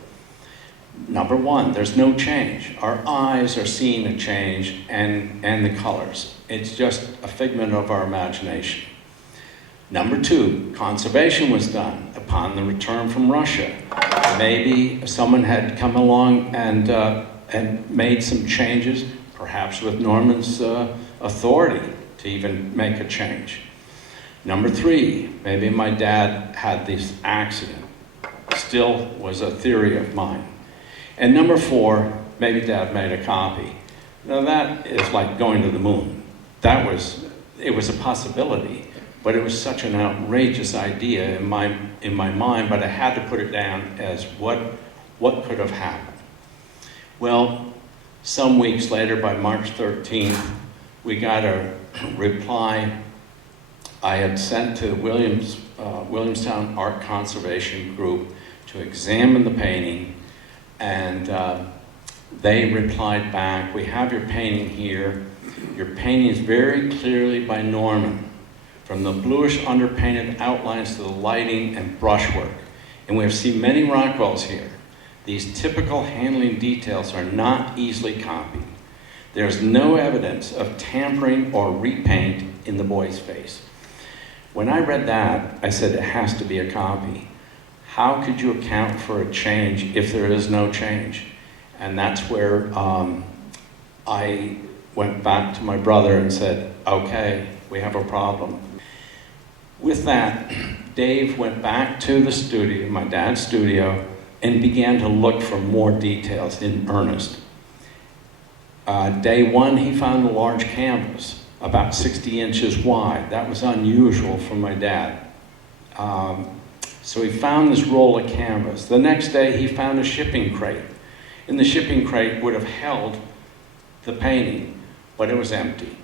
Number 1, there's no change. Our eyes are seeing a change and the colors. It's just a figment of our imagination. Number 2, conservation was done upon the return from Russia. Maybe someone had come along and made some changes, perhaps with Norman's authority to even make a change. Number 3, maybe my dad had this accident. Still was a theory of mine. And number 4, maybe Dad made a copy. Now that is like going to the moon. It was a possibility, but it was such an outrageous idea in my mind, but I had to put it down as what could have happened. Well, some weeks later, by March 13th, we got a reply I had sent to Williamstown Art Conservation Group to examine the painting, and they replied back, we have your painting here. Your painting is very clearly by Norman, from the bluish underpainted outlines to the lighting and brushwork. And we have seen many Rockwells here. These typical handling details are not easily copied. There's no evidence of tampering or repaint in the boy's face. When I read that, I said it has to be a copy. How could you account for a change if there is no change? And that's where I went back to my brother and said, okay, we have a problem. With that, Dave went back to the studio, my dad's studio, and began to look for more details in earnest. Day 1, he found a large canvas, about 60 inches wide. That was unusual for my dad. So he found this roll of canvas. The next day, he found a shipping crate. And the shipping crate would have held the painting, but it was empty.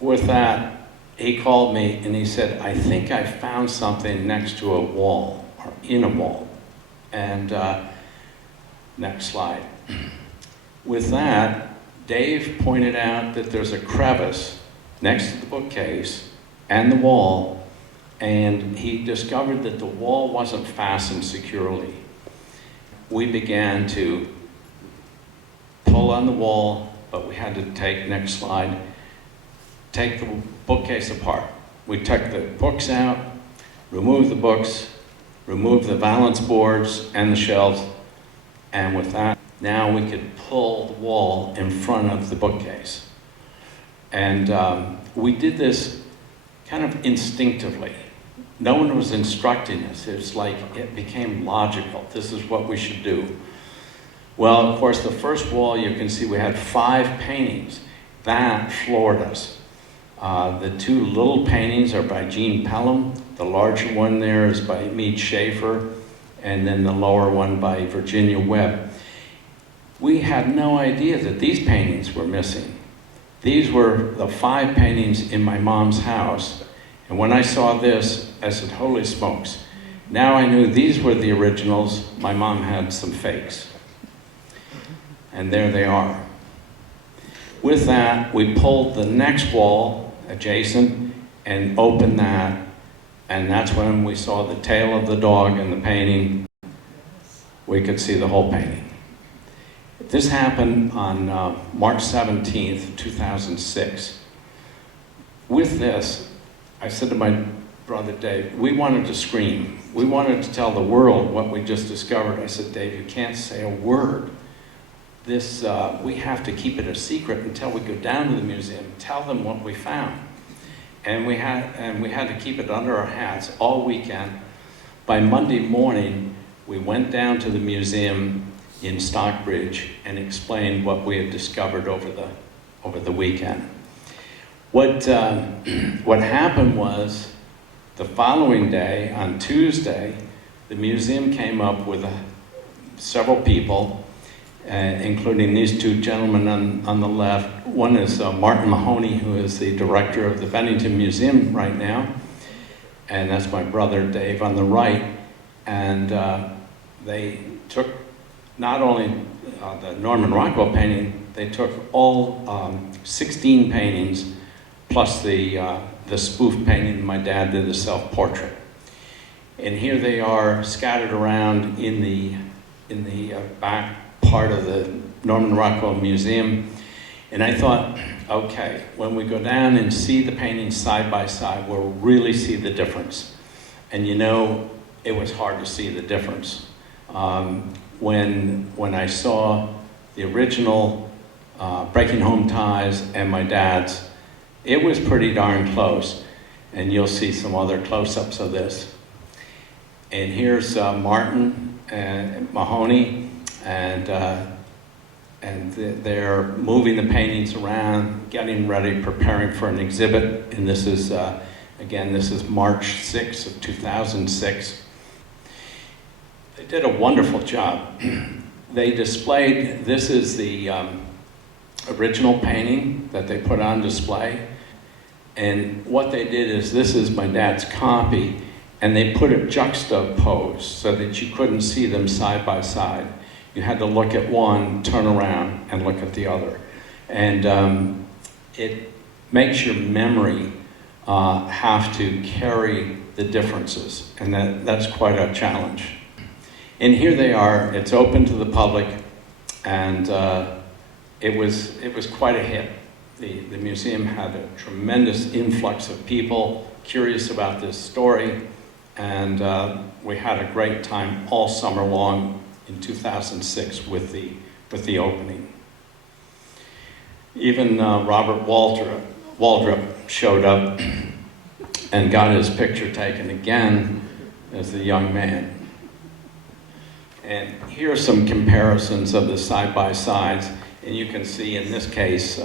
With that, he called me and he said, I think I found something next to a wall are in a wall. And next slide. With that, Dave pointed out that there's a crevice next to the bookcase and the wall, and he discovered that the wall wasn't fastened securely. We began to pull on the wall, but we had to take, next slide, take the bookcase apart. We took the books out, removed the books, removed the valance boards and the shelves, and with that, now we could pull the wall in front of the bookcase. And we did this kind of instinctively. No one was instructing us. It's like it became logical. This is what we should do. Well, of course, the first wall, you can see we had 5 paintings. That floored us. The 2 little paintings are by Jean Pelham. The larger one there is by Mead Schaefer, and then the lower one by Virginia Webb. We had no idea that these paintings were missing. These were the 5 paintings in my mom's house. And when I saw this, I said, holy smokes. Now I knew these were the originals. My mom had some fakes. And there they are. With that, we pulled the next wall adjacent and opened that. And that's when we saw the tail of the dog in the painting. We could see the whole painting. This happened on March 17th, 2006. With this, I said to my brother Dave, we wanted to scream. We wanted to tell the world what we just discovered. I said, Dave, you can't say a word. This, we have to keep it a secret until we go down to the museum, tell them what we found. And we had to keep it under our hats all weekend. By Monday morning, we went down to the museum in Stockbridge and explained what we had discovered over the weekend. What happened was, the following day, on Tuesday, the museum came up with several people, including these 2 gentlemen on the left. One is Martin Mahoney, who is the director of the Bennington Museum right now, and that's my brother Dave on the right. And they took not only the Norman Rockwell painting, they took all 16 paintings, plus the spoof painting my dad did, the self-portrait. And here they are scattered around in the back part of the Norman Rockwell Museum. And I thought, okay, when we go down and see the paintings side by side, we'll really see the difference. And you know, it was hard to see the difference. When I saw the original Breaking Home Ties and my dad's, it was pretty darn close. And you'll see some other close-ups of this. And here's Martin and Mahoney, and they're moving the paintings around, getting ready, preparing for an exhibit. And this is, again, this is March 6th of 2006. They did a wonderful job. They displayed, this is the original painting that they put on display. And what they did is, this is my dad's copy, and they put it juxtaposed so that you couldn't see them side by side. You had to look at one, turn around, and look at the other. And it makes your memory have to carry the differences, and that's quite a challenge. And here they are. It's open to the public, and it was quite a hit. The museum had a tremendous influx of people curious about this story, and we had a great time all summer long in 2006 with the opening. Even Robert Waldrop showed up and got his picture taken again as the young man. And here are some comparisons of the side-by-sides, and you can see in this case,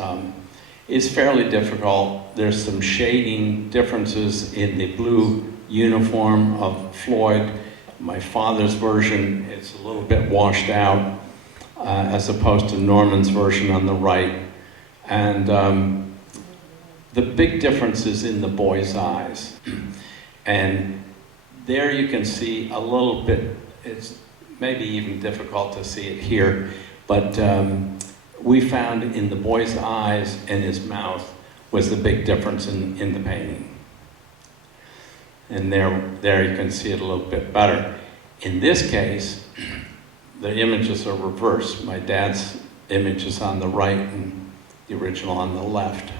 it's fairly difficult. There's some shading differences in the blue uniform of Floyd. My father's version, it's a little bit washed out, as opposed to Norman's version on the right. And the big difference is in the boy's eyes. And there you can see a little bit, it's maybe even difficult to see it here, but we found in the boy's eyes and his mouth was the big difference in the painting. And there you can see it a little bit better. In this case, the images are reversed. My dad's image is on the right and the original on the left.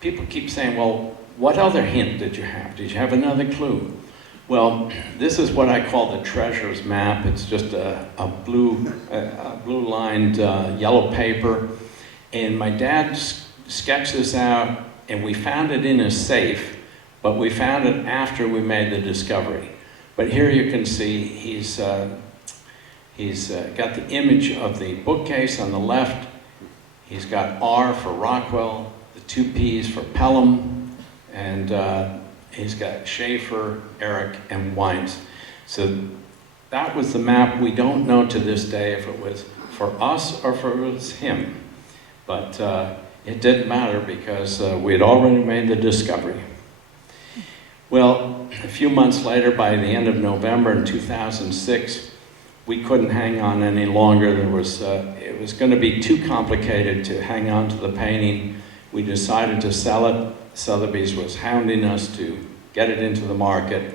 People keep saying, well, what other hint did you have? Did you have another clue? Well, this is what I call the treasures map. It's just a blue-lined yellow paper. And my dad sketched this out, and we found it in his safe, but we found it after we made the discovery. But here you can see he's got the image of the bookcase on the left. He's got R for Rockwell, the 2 P's for Pelham, and he's got Schaefer, Eric, and Wines. So that was the map. We don't know to this day if it was for us or if it was him. But it didn't matter because we had already made the discovery. Well, a few months later, by the end of November in 2006, we couldn't hang on any longer. It was going to be too complicated to hang on to the painting. We decided to sell it. Sotheby's was hounding us to get it into the market.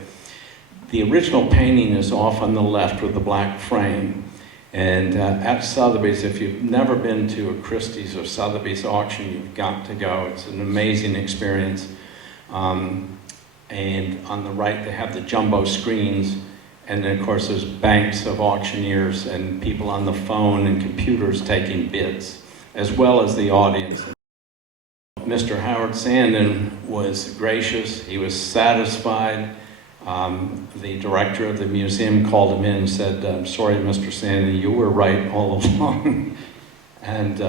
The original painting is off on the left with the black frame. And at Sotheby's, if you've never been to a Christie's or Sotheby's auction, you've got to go. It's an amazing experience. And on the right, they have the jumbo screens. And then, of course, there's banks of auctioneers and people on the phone and computers taking bids, as well as the audience. Mr. Howard Sandin was gracious. He was satisfied. The director of the museum called him in and said, "I'm sorry, Mr. Sandin, you were right all along." And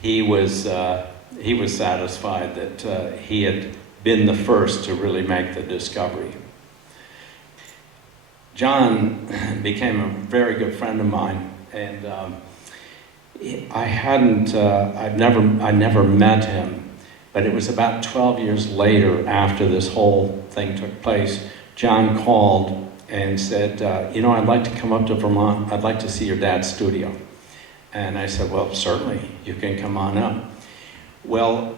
he was satisfied that he had been the first to really make the discovery. John became a very good friend of mine, and I never met him, but it was about 12 years later after this whole thing took place. John called and said, I'd like to come up to Vermont. I'd like to see your dad's studio. And I said, well, certainly, you can come on up. Well,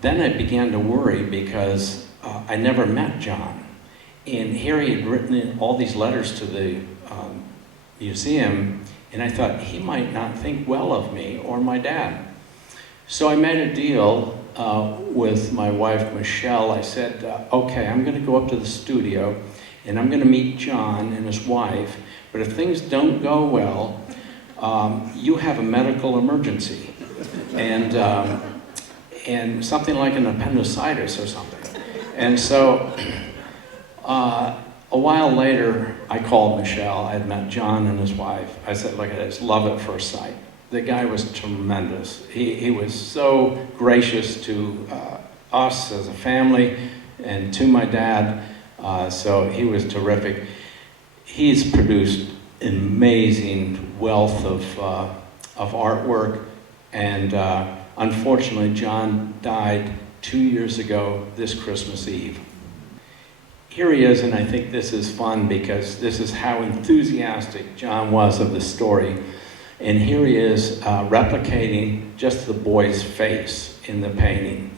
then I began to worry because I never met John. And here he had written in all these letters to the museum, and I thought he might not think well of me or my dad. So I made a deal with my wife, Michelle. I said, okay, I'm going to go up to the studio, and I'm going to meet John and his wife, but if things don't go well, you have a medical emergency, and something like an appendicitis or something. And so a while later, I called Michelle. I had met John and his wife. I said, look at this, love at first sight. The guy was tremendous. He was so gracious to us as a family and to my dad. So he was terrific. He's produced an amazing wealth of artwork. And unfortunately, John died 2 years ago this Christmas Eve. Here he is, and I think this is fun because this is how enthusiastic John was of the story. And here he is replicating just the boy's face in the painting.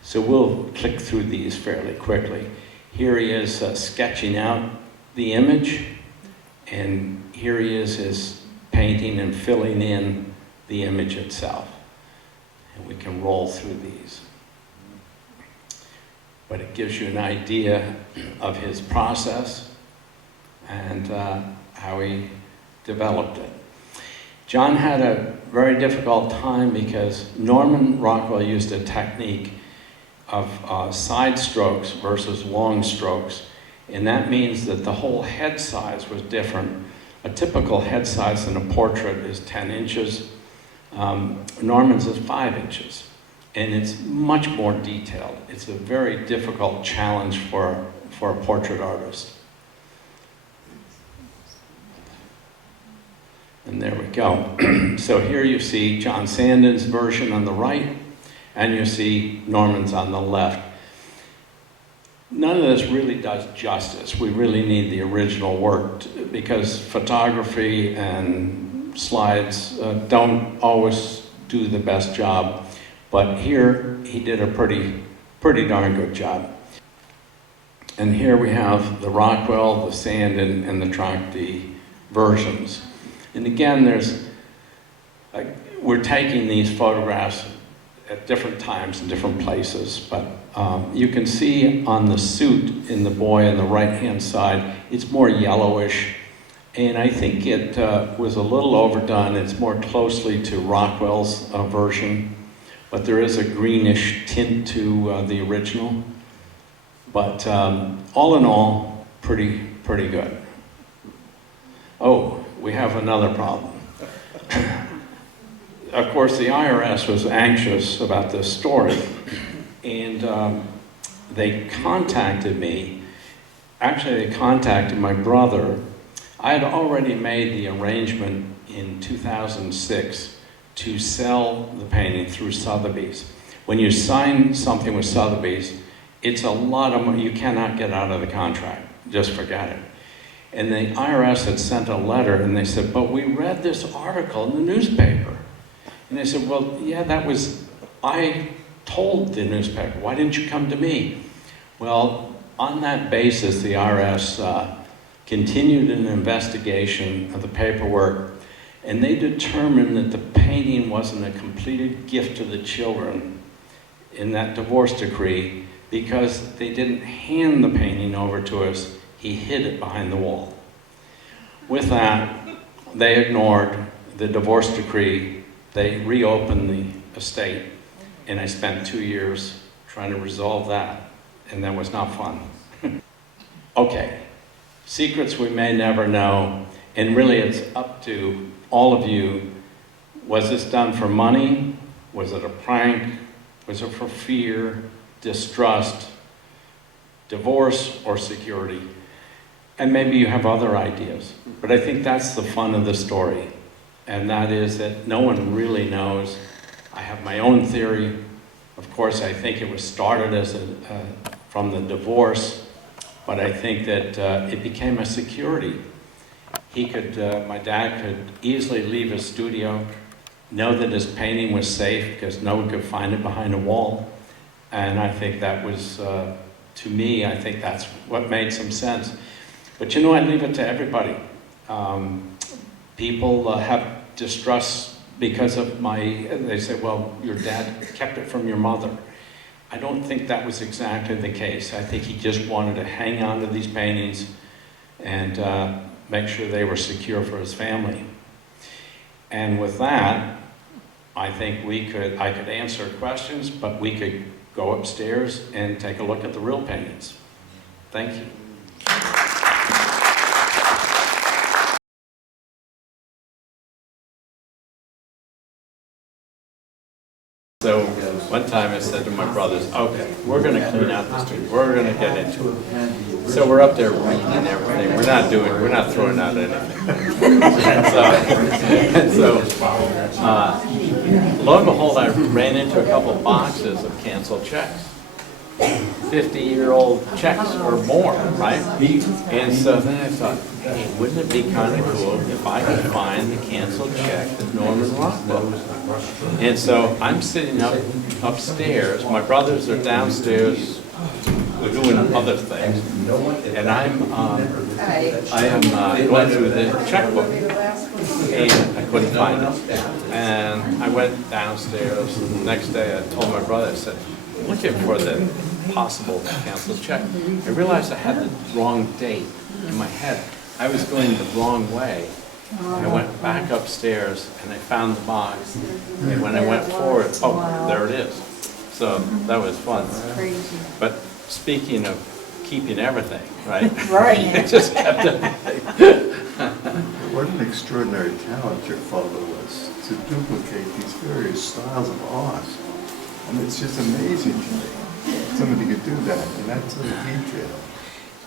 So we'll click through these fairly quickly. Here he is sketching out the image, and here he is painting and filling in the image itself. And we can roll through these. But it gives you an idea of his process and how he developed it. John had a very difficult time because Norman Rockwell used a technique of side strokes versus long strokes, and that means that the whole head size was different. A typical head size in a portrait is 10 inches. Norman's is 5 inches, and it's much more detailed. It's a very difficult challenge for a portrait artist. And there we go. So here you see John Sandin's version on the right, and you see Norman's on the left. none of this really does justice. We really need the original work because photography and slides don't always do the best job. But here he did a pretty darn good job. And here we have the Rockwell, the Sand, and the Trachte versions. And again, we're taking these photographs at different times and different places, but you can see on the suit in the boy on the right-hand side, it's more yellowish, and I think it was a little overdone. It's more closely to Rockwell's version, but there is a greenish tint to the original. But all in all, pretty good. Oh, we have another problem. Of course, the IRS was anxious about this story, and they contacted me. Actually, they contacted my brother. I had already made the arrangement in 2006 to sell the painting through Sotheby's. When you sign something with Sotheby's, it's a lot of money. You cannot get out of the contract. Just forget it. And the IRS had sent a letter, and they said, but we read this article in the newspaper. And they said, well, yeah, I told the newspaper, why didn't you come to me? Well, on that basis, the IRS continued an investigation of the paperwork, and they determined that the painting wasn't a completed gift to the children in that divorce decree because they didn't hand the painting over to us. He hid it behind the wall. With that, they ignored the divorce decree. They reopened the estate, and I spent 2 years trying to resolve that, and that was not fun. Okay, secrets we may never know, and really it's up to all of you. Was this done for money? Was it a prank? Was it for fear, distrust, divorce, or security? And maybe you have other ideas, but I think that's the fun of the story. And that is that no one really knows. I have my own theory. Of course, I think it was started as from the divorce, but I think that it became a security. My dad could easily leave his studio, know that his painting was safe because no one could find it behind a wall. And I think that was, to me, I think that's what made some sense. But you know, I leave it to everybody. People have distrust because of they say, well, your dad kept it from your mother. I don't think that was exactly the case. I think he just wanted to hang on to these paintings and make sure they were secure for his family. And with that, I think I could answer questions, but we could go upstairs and take a look at the real paintings. Thank you. So one time I said to my brothers, okay, we're going to clean out the studio. We're going to get into it. So we're up there reading everything. We're not throwing out anything. and so lo and behold, I ran into a couple boxes of canceled checks. 50-year-old checks or more, right? And so then I thought, hey, wouldn't it be kind of cool if I could find the canceled check of Norman Rockwell? And so I'm sitting upstairs. My brothers are downstairs doing other things, and I am going through the checkbook, and I couldn't find it. And I went downstairs. The next day, I told my brother, I said, looking for the possible canceled check. I realized I had the wrong date in my head. I was going the wrong way. I went back upstairs and I found the box. And when I went forward, oh, there it is. So that was fun. But speaking of keeping everything, right? Right. It just kept everything. What an extraordinary talent your father was to duplicate these various styles of art. And it's just amazing to me. Somebody could do that in that sort of detail.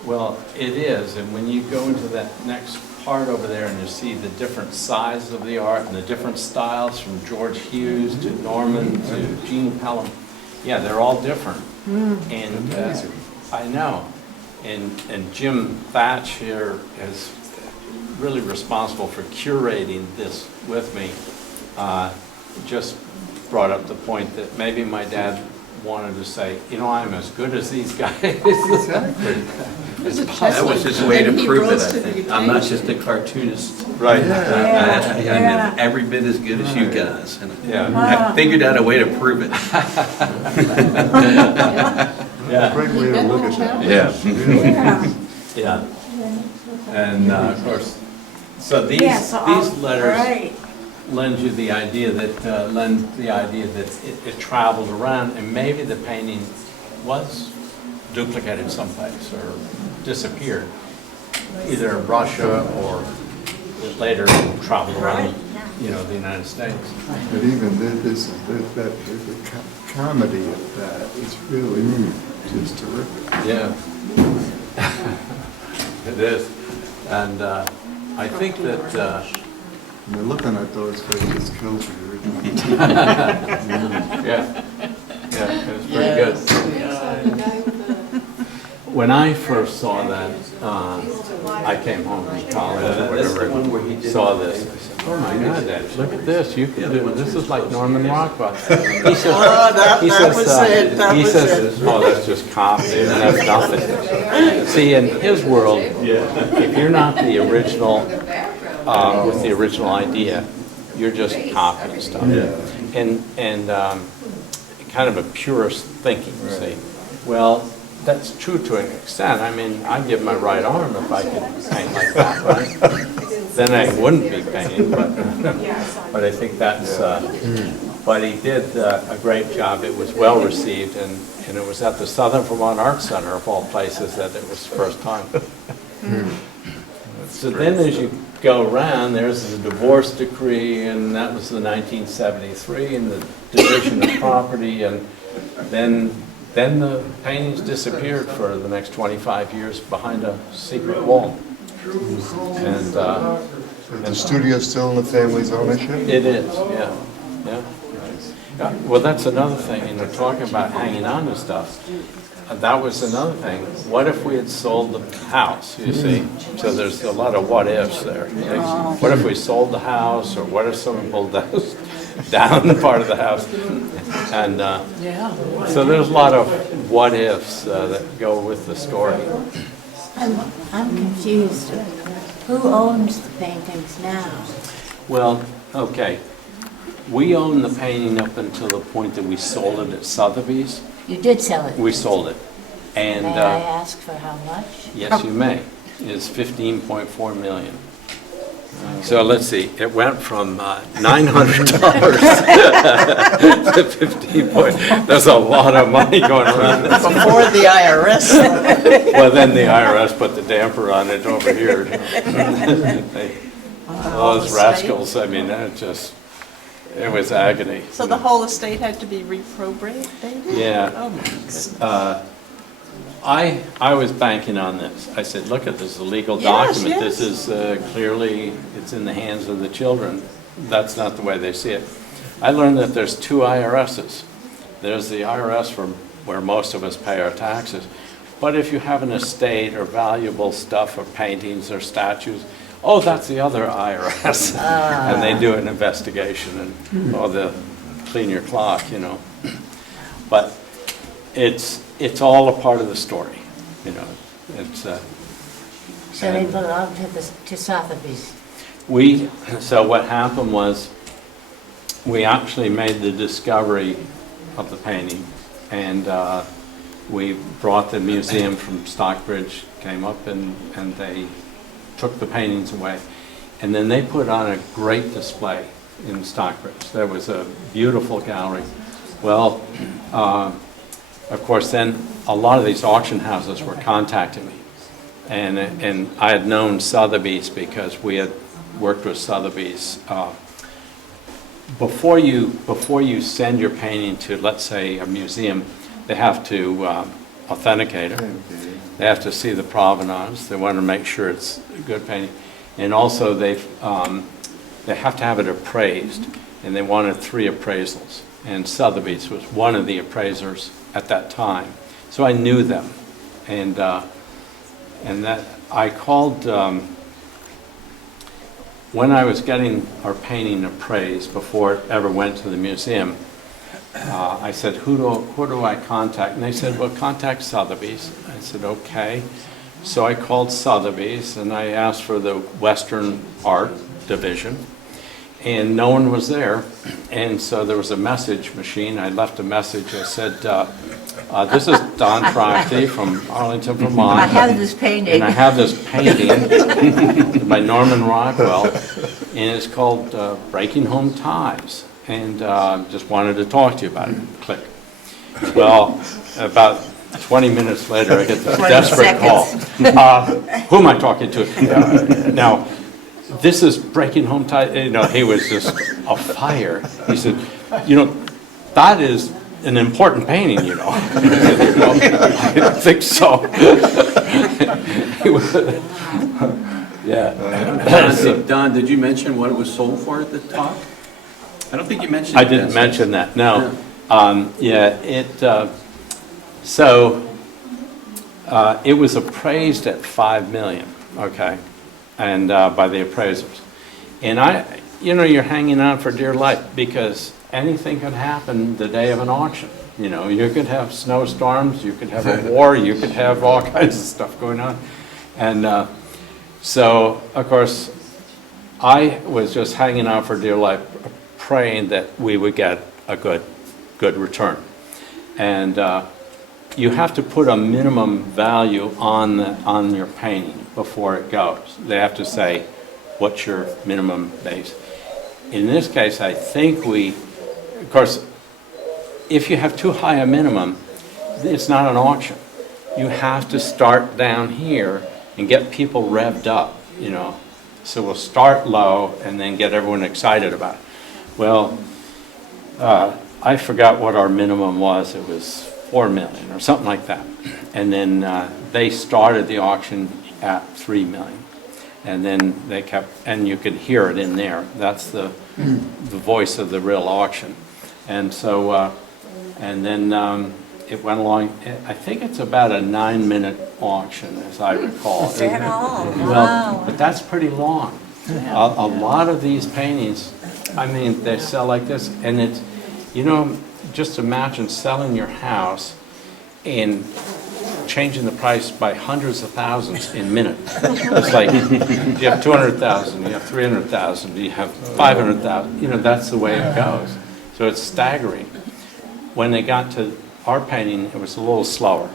Well, it is, and when you go into that next part over there and you see the different sizes of the art and the different styles from George Hughes to Norman to Gene Pelham, yeah, they're all different. And I know. And Jim Thatch here is really responsible for curating this with me. Just brought up the point that maybe my dad wanted to say, you know, I'm as good as these guys. Exactly. That was his way to prove it, I think. I'm not just a cartoonist. Right. I'm every bit as good as you guys. And Yeah. I figured out a way to prove it. Yeah. Great way to look at that. Yeah. Really. Yeah. And of course, so these letters Right. lend the idea that it traveled around, and maybe the painting was duplicated someplace or disappeared, either in Russia or it later traveled around, you know, the United States. But even the comedy of that is really just terrific. Yeah. It is. And I think that, I mean, looking at those faces kills you. yeah, it was pretty good. When I first saw that, I came home from college or whatever, and saw this. Oh my God, Dad, look at this, you can do, this is like Norman Rockwell. He says, oh, that's just copy, and that's nothing. See, in his world, if you're not the original, with the original idea, you're just copying stuff. And kind of a purist thinking, you see. Well, that's true to an extent. I mean, I'd give my right arm if I could paint like that, right? Then I wouldn't be painting, but I think that's, but he did a great job. It was well received, and it was at the Southern Vermont Arts Center, of all places, that it was the first time. So then as you go around, there's the divorce decree, and that was the 1973, and the division of property, and then the paintings disappeared for the next 25 years behind a secret wall. And The studio's still in the family's ownership? it is, yeah. Well, that's another thing, you know, talking about hanging on to stuff. That was another thing. What if we had sold the house, you see? So there's a lot of what ifs there. What if we sold the house, or what if someone pulled down part of the house? And so there's a lot of what ifs that go with the story. I'm confused. Who owns the paintings now? Well, okay. We own the painting up until the point that we sold it at Sotheby's. You did sell it. We sold it. And May I ask for how much? yes, you may. It's $15.4 million. So let's see, it went from $900 to 15 point. There's a lot of money going around. Before the IRS. Well, then the IRS put the damper on it over here. Those rascals, I mean, that just, it was agony. So the whole estate had to be reprobated? Yeah. Oh, my goodness. I was banking on this. I said, look at this, a legal Yes, document. yes. This is clearly, it's in the hands of the children. That's not the way they see it. I learned that there's two IRSs. There's the IRS from where most of us pay our taxes. But if you have an estate or valuable stuff or paintings or statues, oh, that's the other IRS. And they do an investigation and, oh, they'll clean your clock, you know. But it's all a part of the story, you know. It's So they belong to Sotheby's. So what happened was, we actually made the discovery of the painting, and we brought the museum from Stockbridge, came up, and they took the paintings away. And then they put on a great display in Stockbridge. There was a beautiful gallery. Well, of course, then a lot of these auction houses were contacting me. And I had known Sotheby's because we had worked with Sotheby's. Before you send your painting to, let's say, a museum, they have to authenticate it. They have to see the provenance. They want to make sure it's a good painting. And also they have to have it appraised, and they wanted 3 appraisals. And Sotheby's was one of the appraisers at that time. So I knew them. And that I called, when I was getting our painting appraised before it ever went to the museum, I said, who do I contact? And they said, well, contact Sotheby's. I said, okay. So I called Sotheby's and I asked for the Western Art Division, and no one was there. And so there was a message machine. I left a message. I said, this is Don Trachte from Arlington, Vermont. I have this painting. And I have this painting by Norman Rockwell, and it's called Breaking Home Ties. And just wanted to talk to you about it. Click. Well, about 20 minutes later, I get this 20 desperate call. seconds. Who am I talking to? Now, this is Breaking Home Ties. You know, he was just afire. He said, you know, that is an important painting, you know. I said, well, I don't think so. Yeah. Don, did you mention what it was sold for at the talk? I don't think you mentioned it. I didn't mention that, no. It was appraised at $5 million, okay, and by the appraisers. And you're hanging on for dear life because anything could happen the day of an auction. You know, you could have snowstorms, you could have a war, you could have all kinds of stuff going on. And so, of course, I was just hanging on for dear life, praying that we would get a good return. And you have to put a minimum value on your painting before it goes. They have to say, what's your minimum base? In this case, I think of course, if you have too high a minimum, it's not an auction. You have to start down here and get people revved up, you know. So we'll start low and then get everyone excited about it. Well, I forgot what our minimum was. It was $4 million or something like that. And then they started the auction at $3 million. And then they kept, and you could hear it in there. That's the voice of the real auction. And so, and then it went along. I think it's about a 9-minute auction, as I recall. Is that all? Well, Wow. but that's pretty long. A lot of these paintings, I mean, they sell like this, and it's, you know, just imagine selling your house and changing the price by hundreds of thousands in minutes. It's like, you have 200,000, you have 300,000, you have 500,000, you know, that's the way it goes. So it's staggering. When they got to our painting, it was a little slower,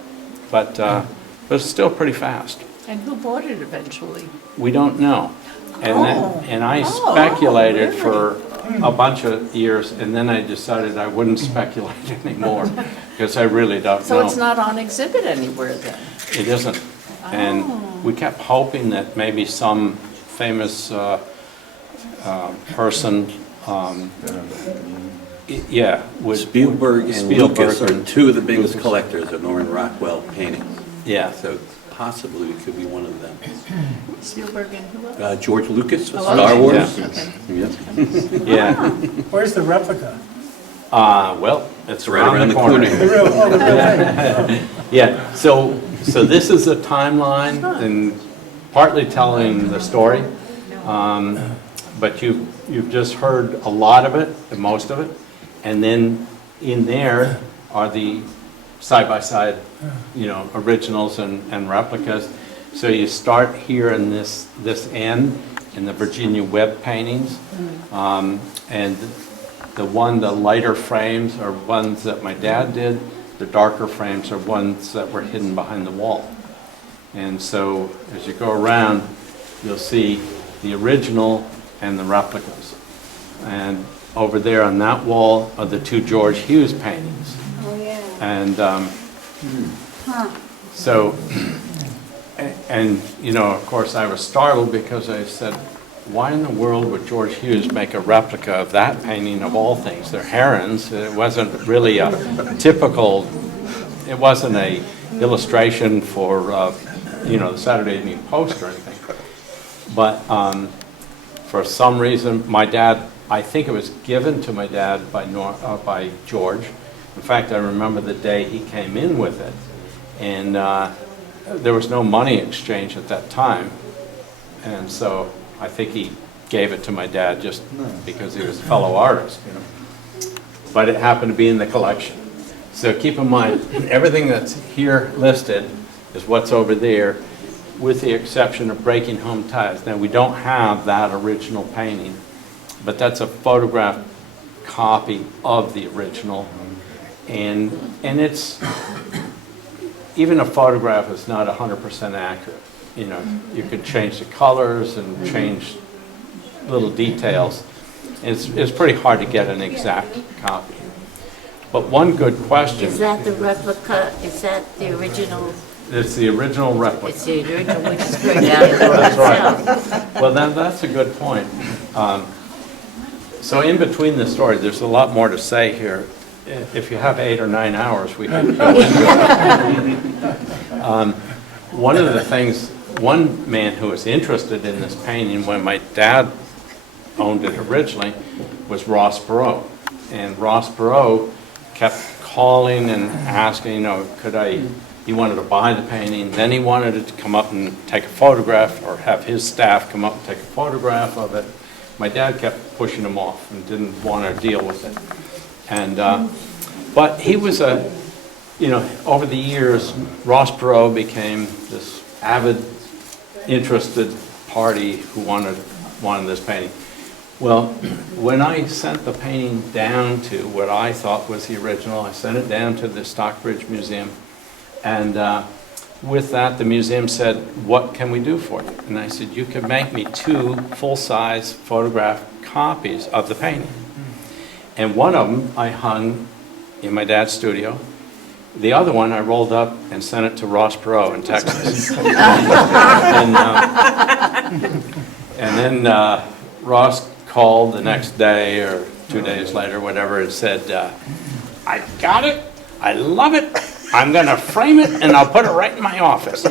but it was still pretty fast. And who bought it eventually? We don't know. And I speculated for a bunch of years, and then I decided I wouldn't speculate anymore, because I really don't know. So it's not on exhibit anywhere then? It isn't. And we kept hoping that maybe some famous person, would... Spielberg and Spielberg Lucas are and two of the biggest Lucas. collectors of Norman Rockwell paintings. Yeah. So possibly it could be one of them. Spielberg and who else? George Lucas, Oh, Star okay. Wars. Okay. Yep. Yeah. Where's the replica? Well, it's Right around the corner. The real, oh, the real thing. Yeah, so this is a timeline and partly telling the story, but you've just heard a lot of it, most of it, and then in there are the side-by-side, you know, originals and replicas. So you start here in this end in the Virginia Webb paintings, and the lighter frames are ones that my dad did. The darker frames are ones that were hidden behind the wall. And so as you go around, you'll see the original and the replicas. And over there on that wall are the two George Hughes paintings. Oh, yeah. And so, and you know, of course, I was startled because I said, why in the world would George Hughes make a replica of that painting of all things? They're herons. It wasn't really a typical, it wasn't a illustration for, you know, the Saturday Evening Post or anything. But for some reason, my dad, I think it was given to my dad by George. In fact, I remember the day he came in with it. And there was no money exchange at that time. And so I think he gave it to my dad just because he was a fellow artist, you know. But it happened to be in the collection. So keep in mind, everything that's here listed is what's over there, with the exception of Breaking Home Ties. Now, we don't have that original painting, but that's a photographed copy of the original. And it's, even a photograph is not 100% accurate. You know, you could change the colors and change little details. It's pretty hard to get an exact copy. But one good question. Is that the replica? Is that the original? It's the original replica. It's the original, which is very valuable That's itself. right. Well, that's a good point. So in between the story, there's a lot more to say here. If you have 8 or 9 hours, we can go into it. One of the things, one man who was interested in this painting when my dad owned it originally was Ross Perot. And Ross Perot kept calling and asking, you know, he wanted to buy the painting, then he wanted it to come up and take a photograph, or have his staff come up and take a photograph of it. My dad kept pushing him off and didn't want to deal with it. And, but he was you know, over the years, Ross Perot became this avid, interested party who wanted this painting. Well, when I sent the painting down to what I thought was the original, I sent it down to the Stockbridge Museum, and with that, the museum said, "What can we do for you?" And I said, "You can make me 2 full-size photographed copies of the painting." And one of them I hung in my dad's studio. The other one I rolled up and sent it to Ross Perot in Texas. And then Ross called the next day or 2 days later, whatever, and said, "I got it, I love it, I'm gonna frame it and I'll put it right in my office."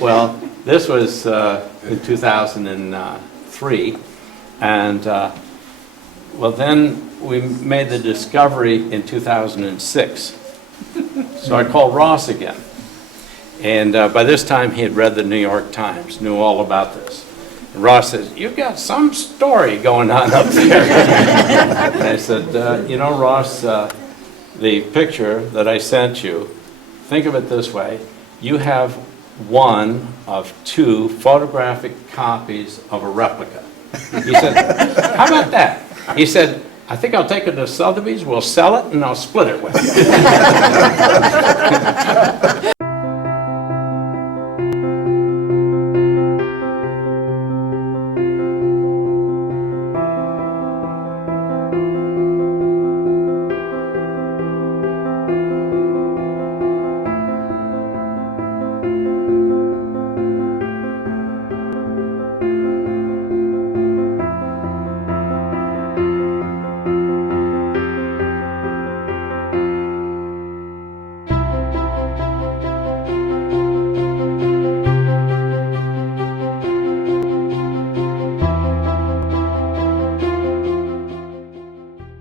Well, this was in 2003, and well, then we made the discovery in 2006. So I called Ross again, and by this time he had read the New York Times, knew all about this. Ross says, "You've got some story going on up there." And I said, "You know, Ross, the picture that I sent you, think of it this way. You have one of 2 photographic copies of a replica." He said, "How about that?" He said, "I think I'll take it to Sotheby's, we'll sell it, and I'll split it with you."